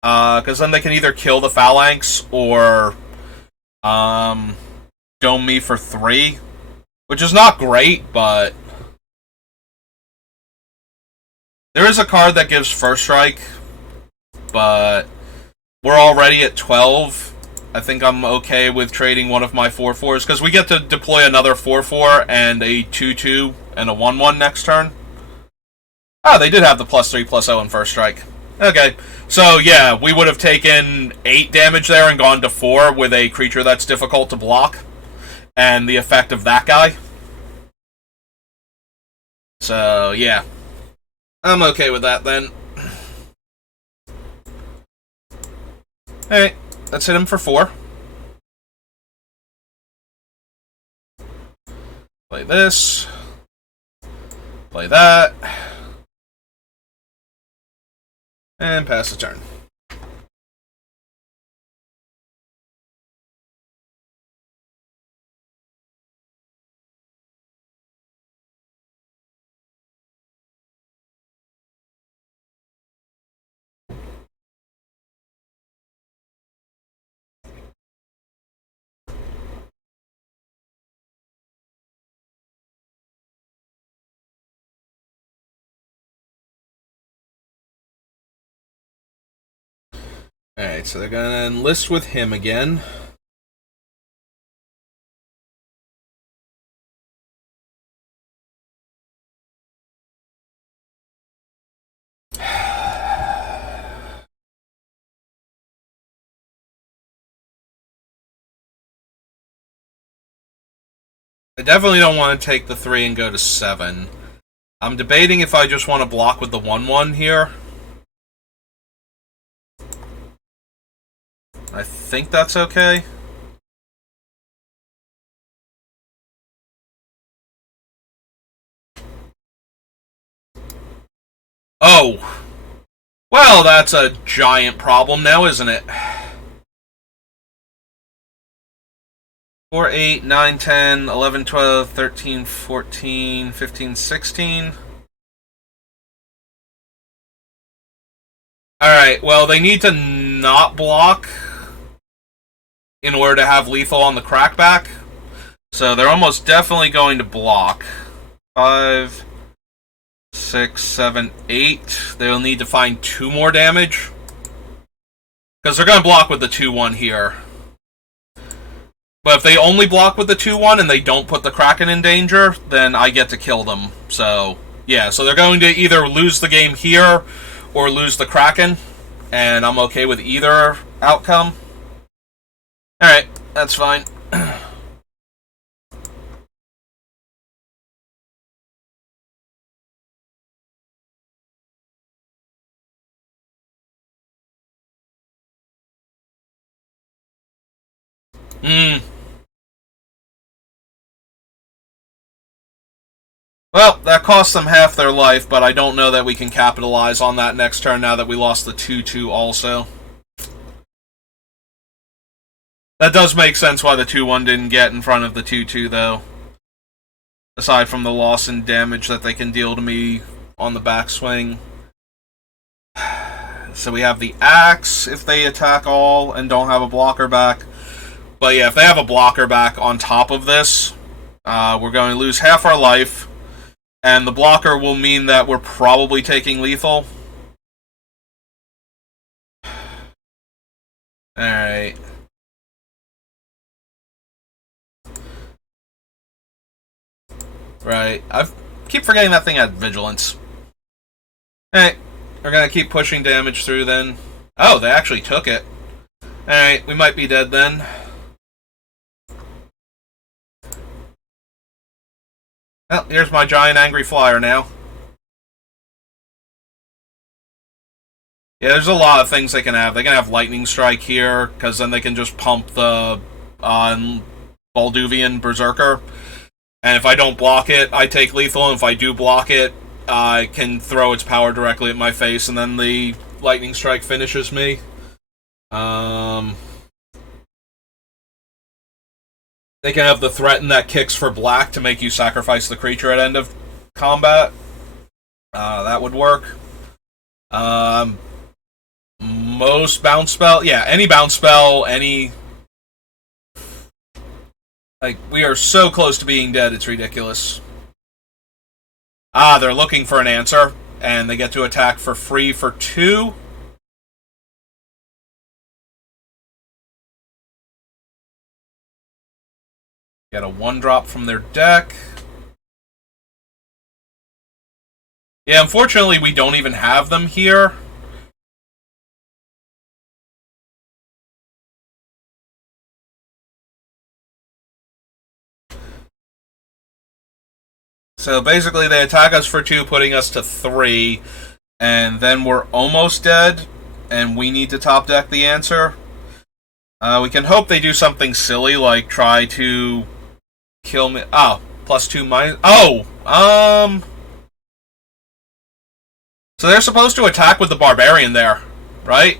Because then they can either kill the Phalanx or dome me for 3. Which is not great, but there is a card that gives First Strike, but we're already at 12. I think I'm okay with trading one of my 4/4s, because we get to deploy another 4/4 and a 2/2 and a 1/1 next turn. Oh, they did have the +3/+0 in First Strike. Okay, so yeah, we would have taken 8 damage there and gone to 4 with a creature that's difficult to block, and the effect of that guy. So, yeah. I'm okay with that, then. Alright, let's hit him for 4. Play this. Play that. And pass the turn. Alright, so they're gonna enlist with him again. I definitely don't want to take the 3 and go to 7. I'm debating if I just want to block with the 1/1 here. I think that's okay. Oh! Well, that's a giant problem now, isn't it? 4, 8, 9, 10, 11, 12, 13, 14, 15, 16. Alright, well, they need to not block in order to have lethal on the crackback. So they're almost definitely going to block. 5, 6, 7, 8. They'll need to find 2 more damage. Because they're going to block with the 2/1 here. But if they only block with the 2/1 and they don't put the Kraken in danger, then I get to kill them. So, yeah, so they're going to either lose the game here or lose the Kraken. And I'm okay with either outcome. Alright, that's fine. Well, that cost them half their life, but I don't know that we can capitalize on that next turn now that we lost the 2/2 also. That does make sense why the 2/1 didn't get in front of the 2/2, though. Aside from the loss and damage that they can deal to me on the backswing. So we have the Axe if they attack all and don't have a blocker back. But yeah, if they have a blocker back on top of this, we're going to lose half our life. And the blocker will mean that we're probably taking lethal. Alright. Right. I keep forgetting that thing had vigilance. Alright. We're gonna keep pushing damage through then. Oh, they actually took it. Alright, we might be dead then. Well, here's my giant angry flyer now. Yeah, there's a lot of things they can have. They can have lightning strike here, because then they can just pump the on Balduvian Berserker. And if I don't block it, I take lethal, and if I do block it, I can throw its power directly at my face, and then the lightning strike finishes me. They can have the threaten that kicks for black to make you sacrifice the creature at end of combat. That would work. Most bounce spell, yeah, any bounce spell, any. Like, we are so close to being dead, it's ridiculous. They're looking for an answer, and they get to attack for free for 2. Get a 1-drop from their deck. Yeah, unfortunately, we don't even have them here. So basically, they attack us for 2, putting us to 3, and then we're almost dead, and we need to top deck the answer. We can hope they do something silly, like try to kill me. Oh, +2 minus. Oh! So they're supposed to attack with the Barbarian there, right?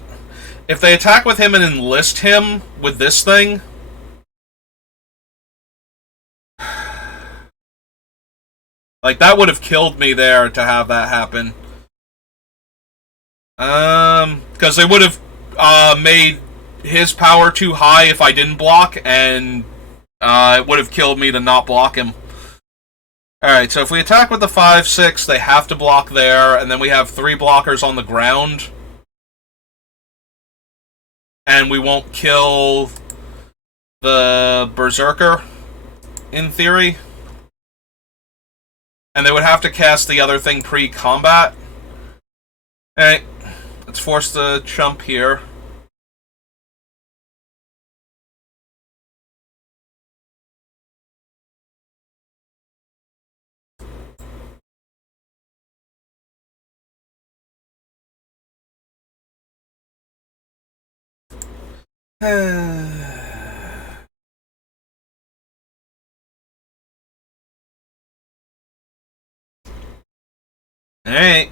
If they attack with him and enlist him with this thing. Like, that would have killed me there to have that happen. Because they would have made his power too high if I didn't block, and it would have killed me to not block him. Alright, so if we attack with the 5/6, they have to block there, and then we have 3 blockers on the ground. And we won't kill the Berserker, in theory. And they would have to cast the other thing pre-combat. Alright, let's force the chump here. Alright.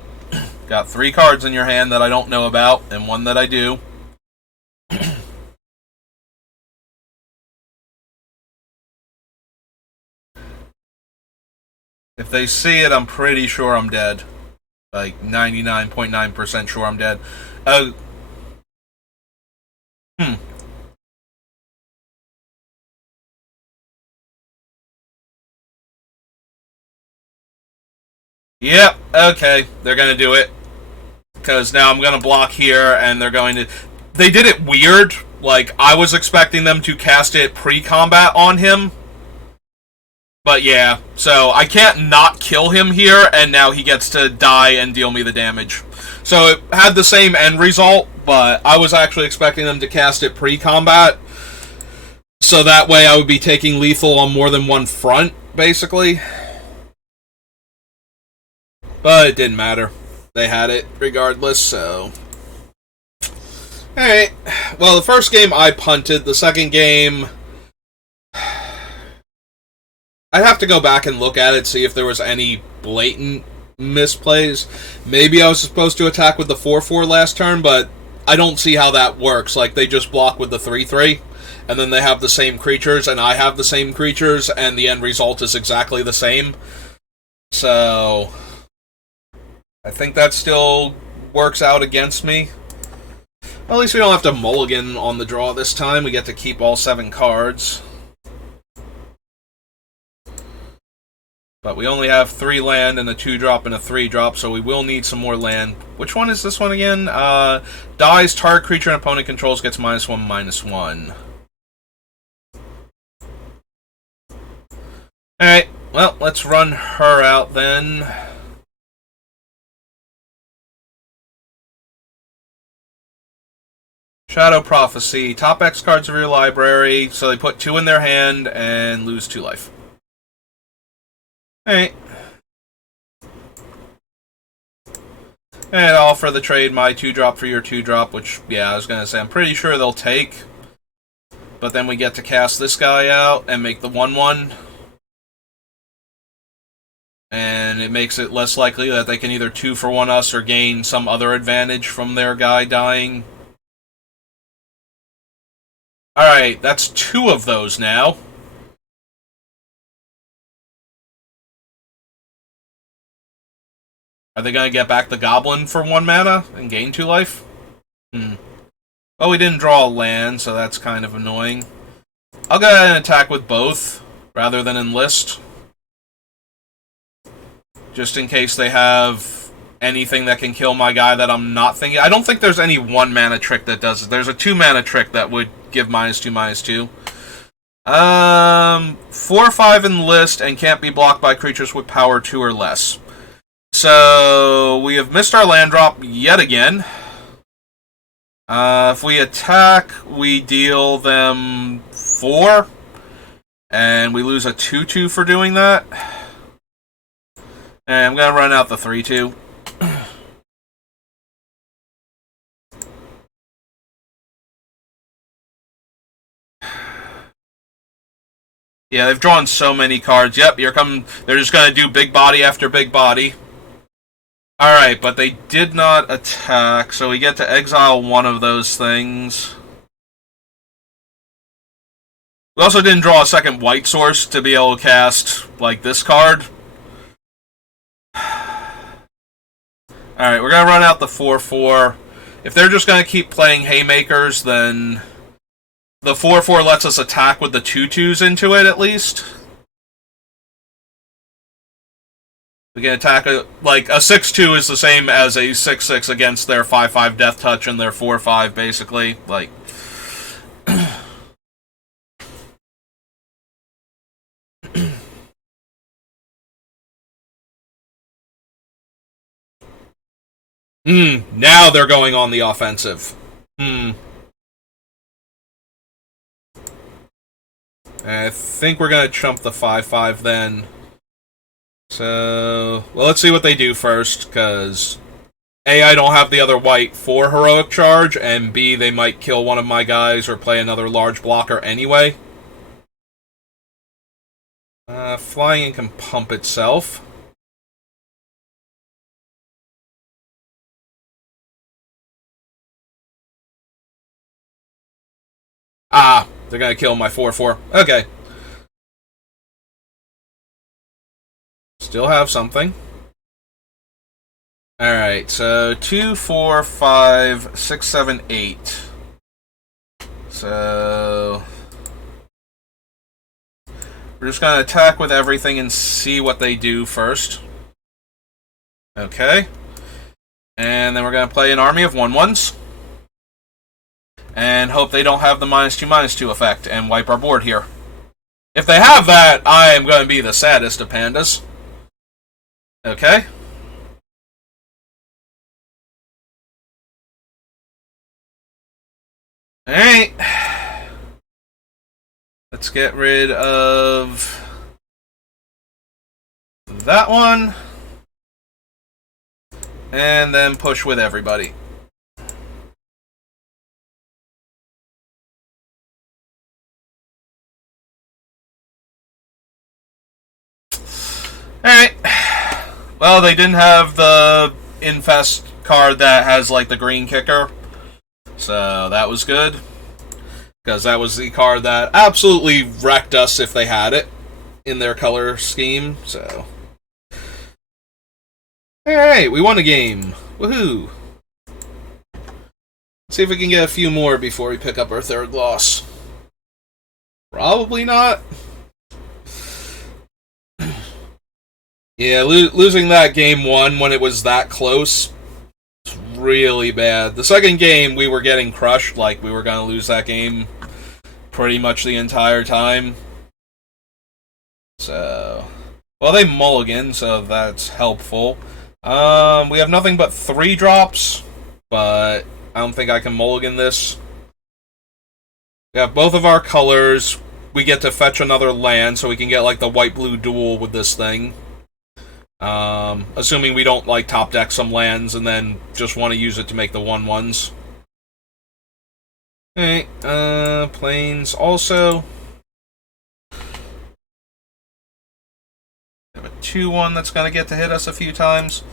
Got 3 cards in your hand that I don't know about, and 1 that I do. If they see it, I'm pretty sure I'm dead. Like, 99.9% sure I'm dead. Yep, okay, they're gonna do it. Because now I'm gonna block here, and they're going to... They did it weird. Like, I was expecting them to cast it pre-combat on him. But yeah, so I can't not kill him here, and now he gets to die and deal me the damage. So it had the same end result, but I was actually expecting them to cast it pre-combat. So that way I would be taking lethal on more than one front, basically. But it didn't matter. They had it regardless, so... Alright. Well, the first game I punted. The second game... I'd have to go back and look at it, see if there was any blatant misplays. Maybe I was supposed to attack with the 4/4 last turn, but I don't see how that works. Like, they just block with the 3/3, and then they have the same creatures, and I have the same creatures, and the end result is exactly the same. So... I think that still works out against me. Well, at least we don't have to mulligan on the draw this time. We get to keep all 7 cards. But we only have 3 land and a 2-drop and a 3-drop, so we will need some more land. Which one is this one again? Dies, target creature an opponent controls gets -1/-1. Alright, well, let's run her out then. Shadow Prophecy. Top X cards of your library, so they put 2 in their hand and lose 2 life. Alright. And I'll offer the trade my 2-drop for your 2-drop, which, yeah, I was gonna say, I'm pretty sure they'll take. but then we get to cast this guy out and make the 1/1. And it makes it less likely that they can either 2-for-1 us or gain some other advantage from their guy dying. Alright, that's 2 of those now. Are they going to get back the Goblin for 1 mana and gain 2 life? Well, we didn't draw a land, so that's kind of annoying. I'll go ahead and attack with both, rather than enlist. Just in case they have anything that can kill my guy that I'm not thinking. I don't think there's any 1 mana trick that does it. There's a 2 mana trick that would give -2/-2. 4/5 enlist and can't be blocked by creatures with power 2 or less. So we have missed our land drop yet again. If we attack, we deal them 4, and we lose a 2/2 for doing that. And I'm going to run out the 3/2. Yeah, they've drawn so many cards. Yep, here come. They're just going to do big body after big body. Alright, but they did not attack, so we get to exile 1 of those things. We also didn't draw a second white source to be able to cast, like, this card. Alright, we're going to run out the 4/4. If they're just going to keep playing Haymakers, then the 4/4 lets us attack with the 2/2s into it, at least. We can attack, like, a 6/2 is the same as a 6/6 against their 5/5 Death Touch and their 4/5, basically. Like, now they're going on the offensive. I think we're going to chump the 5/5 then. So, well, let's see what they do first, because A, I don't have the other white for Heroic Charge, and B, they might kill one of my guys or play another large blocker anyway. Flying can pump itself. Ah, they're gonna kill my 4/4. Okay. Still have something. Alright, so 2, 4, 5, 6, 7, 8. So we're just gonna attack with everything and see what they do first. Okay. And then we're gonna play an army of 1/1s. And hope they don't have the -2/-2 effect and wipe our board here. If they have that, I am going to be the saddest of pandas. Okay. Alright. Let's get rid of that one. And then push with everybody. Alright. Well, they didn't have the Infest card that has, like, the green kicker. So, that was good. Because that was the card that absolutely wrecked us if they had it in their color scheme. So. Alright, we won a game. Woohoo! Let's see if we can get a few more before we pick up our 3rd loss. Probably not. Yeah, losing that game 1 when it was that close, it's really bad. The second game, we were getting crushed, like we were going to lose that game pretty much the entire time. So, well, they mulligan, so that's helpful. We have nothing but 3 drops, but I don't think I can mulligan this. We have both of our colors. We get to fetch another land, so we can get, like, the white-blue duel with this thing. Assuming we don't, like, top deck some lands and then just want to use it to make the 1/1s. Okay, planes also. We have a 2-1 that's going to get to hit us a few times.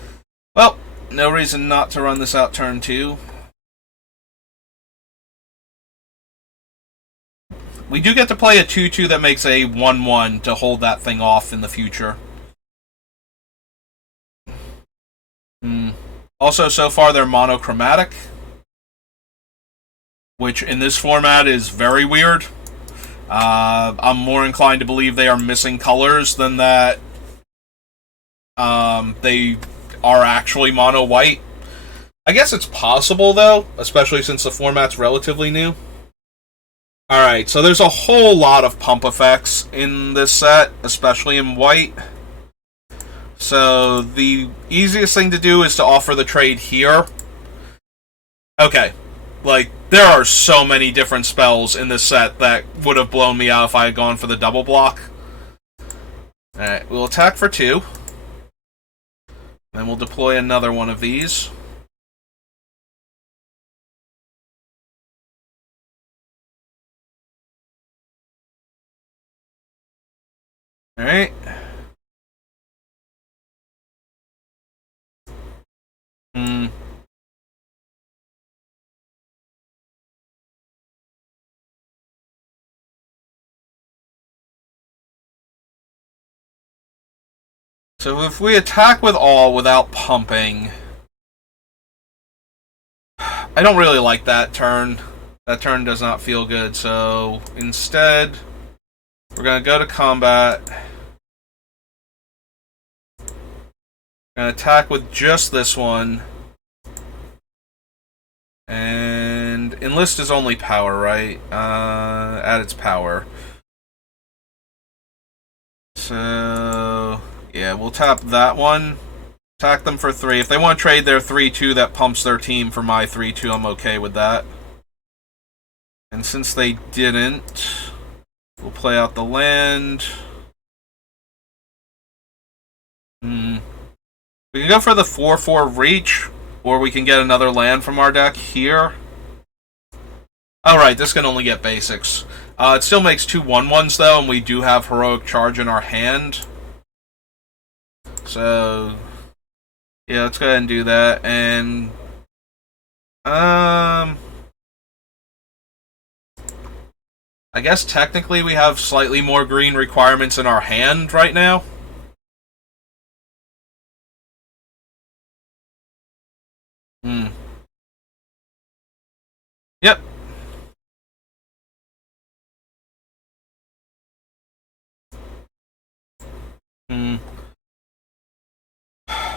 Well, no reason not to run this out turn 2. We do get to play a 2-2 that makes a 1-1 to hold that thing off in the future. Also, so far they're monochromatic, which in this format is very weird. I'm more inclined to believe they are missing colors than that they are actually mono-white. I guess it's possible, though, especially since the format's relatively new. Alright, so there's a whole lot of pump effects in this set, especially in white. So the easiest thing to do is to offer the trade here. Okay, like, there are so many different spells in this set that would have blown me out if I had gone for the double block. Alright, we'll attack for 2. Then we'll deploy another one of these. Alright. So if we attack with all without pumping, I don't really like that turn. That turn does not feel good, so instead, we're going to go to combat. We're going to attack with just this one. And enlist is only power, right? At its power. So, yeah, we'll tap that one. Attack them for 3. If they want to trade their 3-2 that pumps their team for my 3-2, I'm okay with that. And since they didn't, we'll play out the land. We can go for the 4-4 reach, or we can get another land from our deck here. Alright, this can only get basics. It still makes 2 1-1s, though, and we do have Heroic Charge in our hand. So, yeah, let's go ahead and do that. And, I guess technically we have slightly more green requirements in our hand right now. Yep.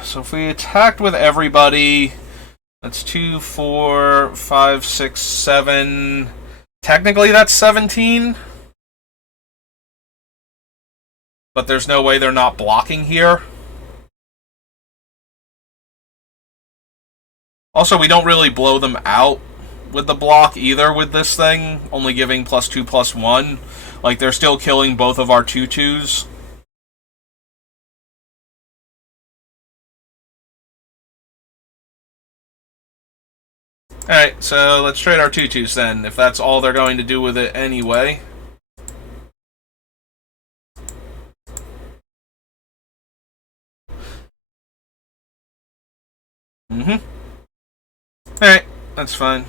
So if we attacked with everybody, that's 2, 4, 5, 6, 7. Technically that's 17. But there's no way they're not blocking here. Also, we don't really blow them out with the block either with this thing, only giving +2, +1. Like, they're still killing both of our 2-2s. Alright, so let's trade our 2-2s then, if that's all they're going to do with it anyway. Alright, that's fine.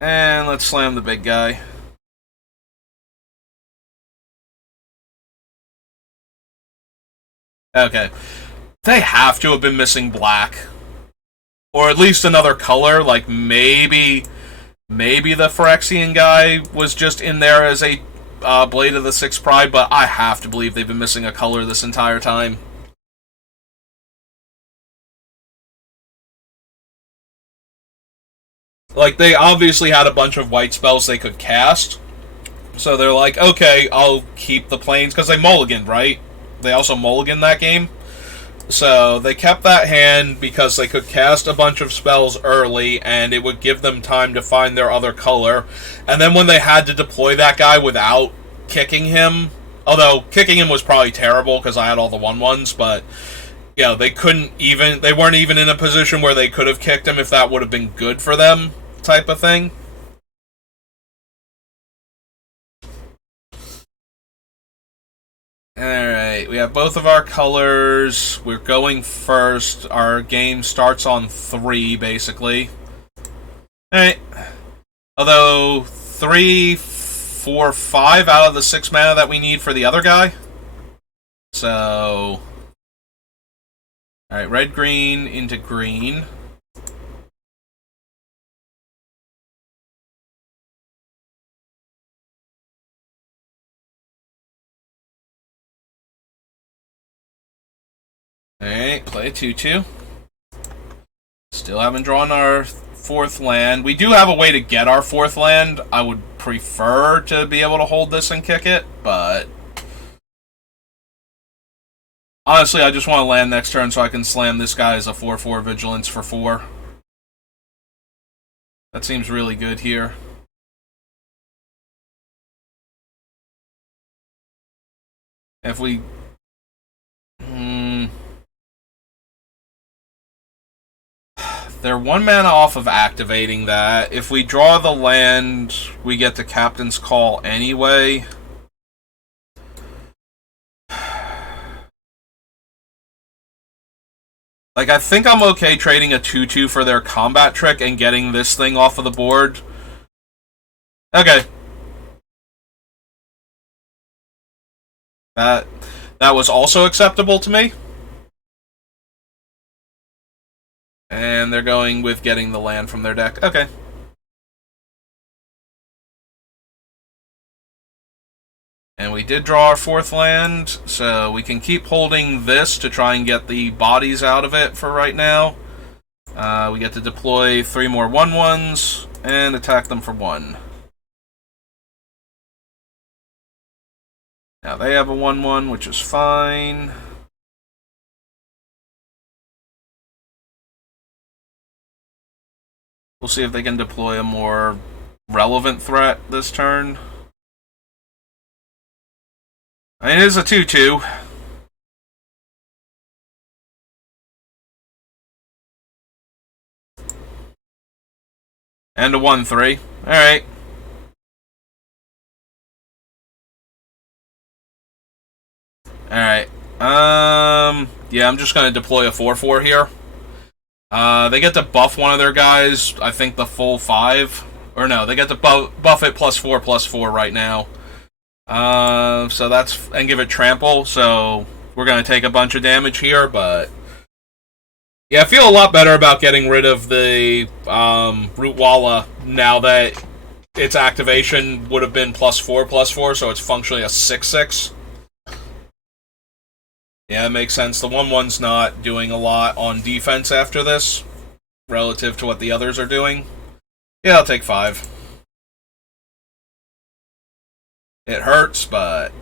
And let's slam the big guy. Okay. They have to have been missing black. Or at least another color, like maybe the Phyrexian guy was just in there as a Blade of the Sixth Pride, but I have to believe they've been missing a color this entire time. Like, they obviously had a bunch of white spells they could cast, so they're like, okay, I'll keep the planes, because they mulliganed, right? They also mulliganed that game. So they kept that hand because they could cast a bunch of spells early and it would give them time to find their other color. And then when they had to deploy that guy without kicking him, although kicking him was probably terrible because I had all the 1-1s, but Yeah, they weren't even in a position where they could have kicked him if that would have been good for them, type of thing. Alright, we have both of our colors. We're going first. Our game starts on 3, basically. Alright. Although, 3, 4, 5 out of the 6 mana that we need for the other guy. So... Alright, red-green into green. Alright, play a 2-2. Still haven't drawn our 4th land. We do have a way to get our 4th land. I would prefer to be able to hold this and kick it, but... Honestly, I just want to land next turn so I can slam this guy as a 4-4 Vigilance for 4. That seems really good here. If we... They're 1 mana off of activating that. If we draw the land, we get the Captain's Call anyway. Like, I think I'm okay trading a 2-2 for their combat trick and getting this thing off of the board. Okay. That was also acceptable to me. And they're going with getting the land from their deck. Okay. And we did draw our 4th land, so we can keep holding this to try and get the bodies out of it for right now. We get to deploy 3 more 1/1s and attack them for 1. Now they have a 1/1, which is fine. We'll see if they can deploy a more relevant threat this turn. I mean, it is a 2-2. And a 1-3. Alright. Alright. Yeah, I'm just going to deploy a 4-4 here. They get to buff one of their guys, I think the full 5. Or no, they get to buff it +4/+4 right now. So that's... and give it trample, so we're going to take a bunch of damage here, but... Yeah, I feel a lot better about getting rid of the Rootwalla now that its activation would have been +4/+4, so it's functionally a 6/6. Yeah, it makes sense. The 1/1's not doing a lot on defense after this, relative to what the others are doing. Yeah, I'll take 5. It hurts, but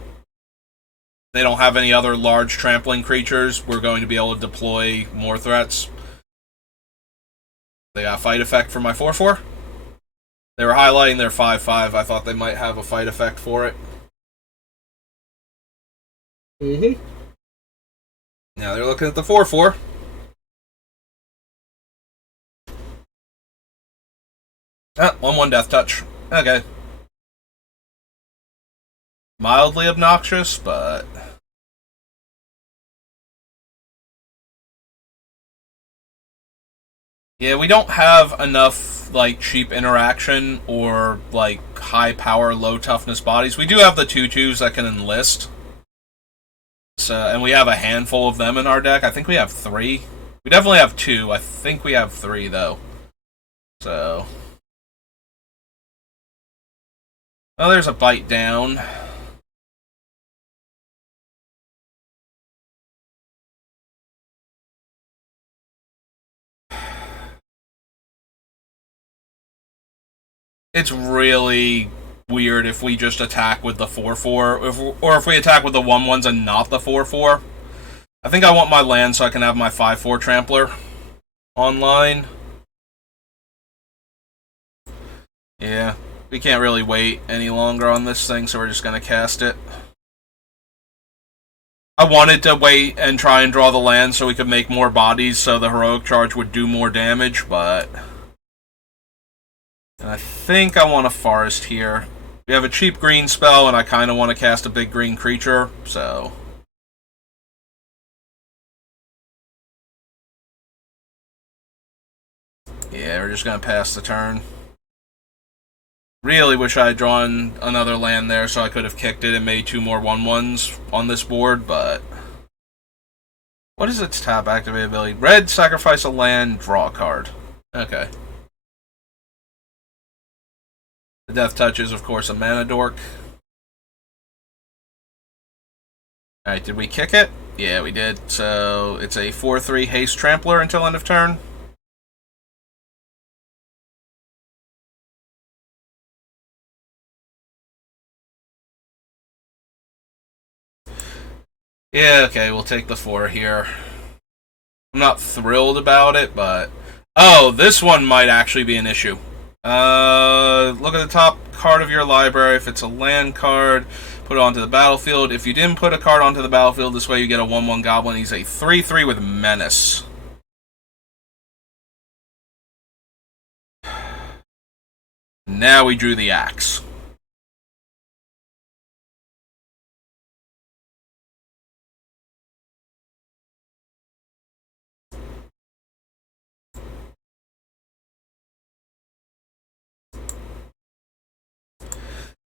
they don't have any other large trampling creatures. We're going to be able to deploy more threats. They got a fight effect for my 4-4. They were highlighting their 5-5. I thought they might have a fight effect for it. Now they're looking at the 4-4. Ah, 1/1 Death Touch. Okay. Mildly obnoxious, but... Yeah, we don't have enough, like, cheap interaction or, like, high power, low toughness bodies. We do have the 2/2s that can enlist. So, and we have a handful of them in our deck. I think we have 3. We definitely have 2. I think we have 3, though. So... Oh, there's a bite down. It's really weird if we just attack with the 4-4, or if we attack with the 1/1s and not the 4-4. I think I want my land so I can have my 5-4 Trampler online. Yeah, we can't really wait any longer on this thing, so we're just going to cast it. I wanted to wait and try and draw the land so we could make more bodies so the heroic charge would do more damage, but... And I think I want a forest here. We have a cheap green spell, and I kind of want to cast a big green creature, so... Yeah, we're just going to pass the turn. Really wish I had drawn another land there so I could have kicked it and made 2 more 1/1s on this board, but... What is its tap activate ability? Red, sacrifice a land, draw a card. Okay. The Death Touch is, of course, a mana dork. Alright, did we kick it? Yeah, we did. So, it's a 4/3 haste trampler until end of turn. Yeah, okay, we'll take the 4 here. I'm not thrilled about it, but... Oh, this one might actually be an issue. Look at the top card of your library. If it's a land card, put it onto the battlefield. If you didn't put a card onto the battlefield, this way you get a 1/1 goblin. He's a 3/3 with menace. Now we drew the axe.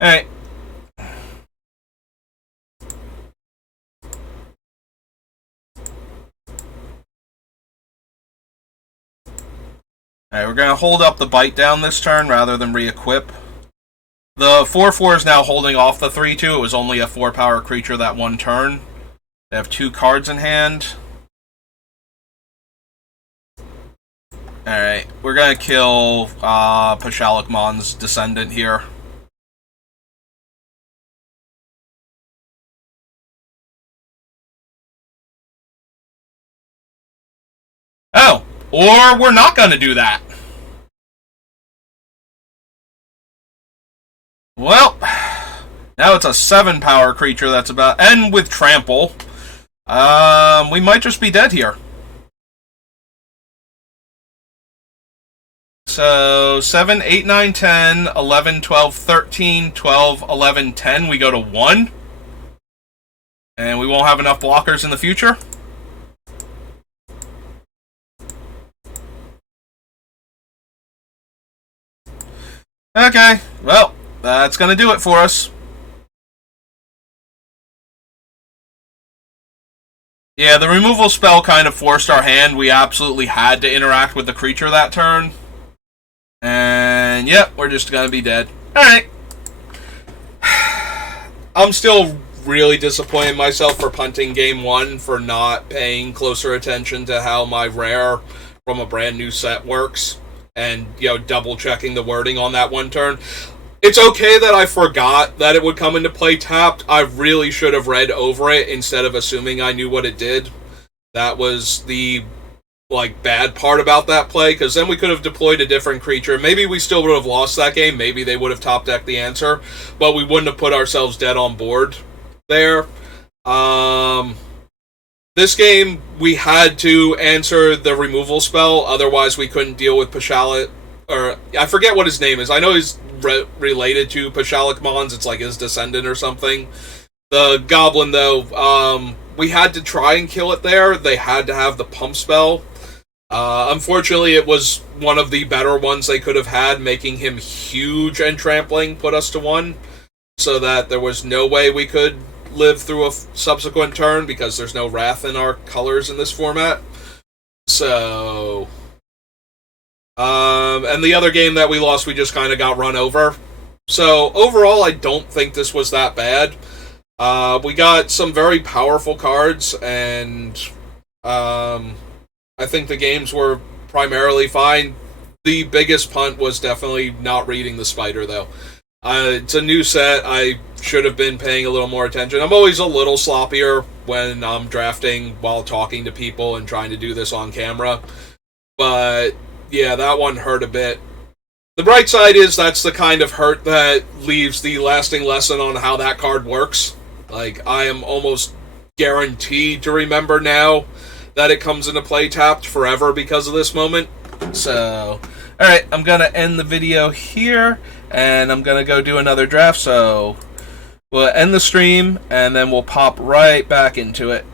Alright. Alright, we're going to hold up the bite down this turn rather than re-equip. The 4/4 is now holding off the 3/2. It was only a 4-power creature that one turn. They have 2 cards in hand. Alright, we're going to kill Pashalik Mon's descendant here. Oh, or we're not going to do that. Well, now it's a 7-power creature that's about... And with trample. We might just be dead here. So, 7, 8, 9, 10, 11, 12, 13, 12, 11, 10. We go to 1. And we won't have enough blockers in the future. Okay, well, that's going to do it for us. Yeah, the removal spell kind of forced our hand. We absolutely had to interact with the creature that turn. And, yep, we're just going to be dead. Alright. I'm still really disappointed in myself for punting game 1 for not paying closer attention to how my rare from a brand new set works. And, double checking the wording on that one turn. It's okay that I forgot that it would come into play tapped. I really should have read over it instead of assuming I knew what it did. That was the, bad part about that play, because then we could have deployed a different creature. Maybe we still would have lost that game. Maybe they would have top decked the answer, but we wouldn't have put ourselves dead on board there. This game, we had to answer the removal spell, otherwise we couldn't deal with Pashalik, or I forget what his name is. I know he's related to Pashalik Mons, it's like his descendant or something. The goblin, though, we had to try and kill it there. They had to have the pump spell. Unfortunately, it was one of the better ones they could have had, making him huge and trampling put us to 1, so that there was no way we could live through a subsequent turn because there's no wrath in our colors in this format. So, and the other game that we lost, we just kind of got run over. So overall, I don't think this was that bad. We got some very powerful cards, and I think the games were primarily fine. The biggest punt was definitely not reading the spider, though. It's a new set. I should have been paying a little more attention. I'm always a little sloppier when I'm drafting while talking to people and trying to do this on camera. But, yeah, that one hurt a bit. The bright side is that's the kind of hurt that leaves the lasting lesson on how that card works. I am almost guaranteed to remember now that it comes into play tapped forever because of this moment. So, alright, I'm going to end the video here, and I'm going to go do another draft, so we'll end the stream, and then we'll pop right back into it.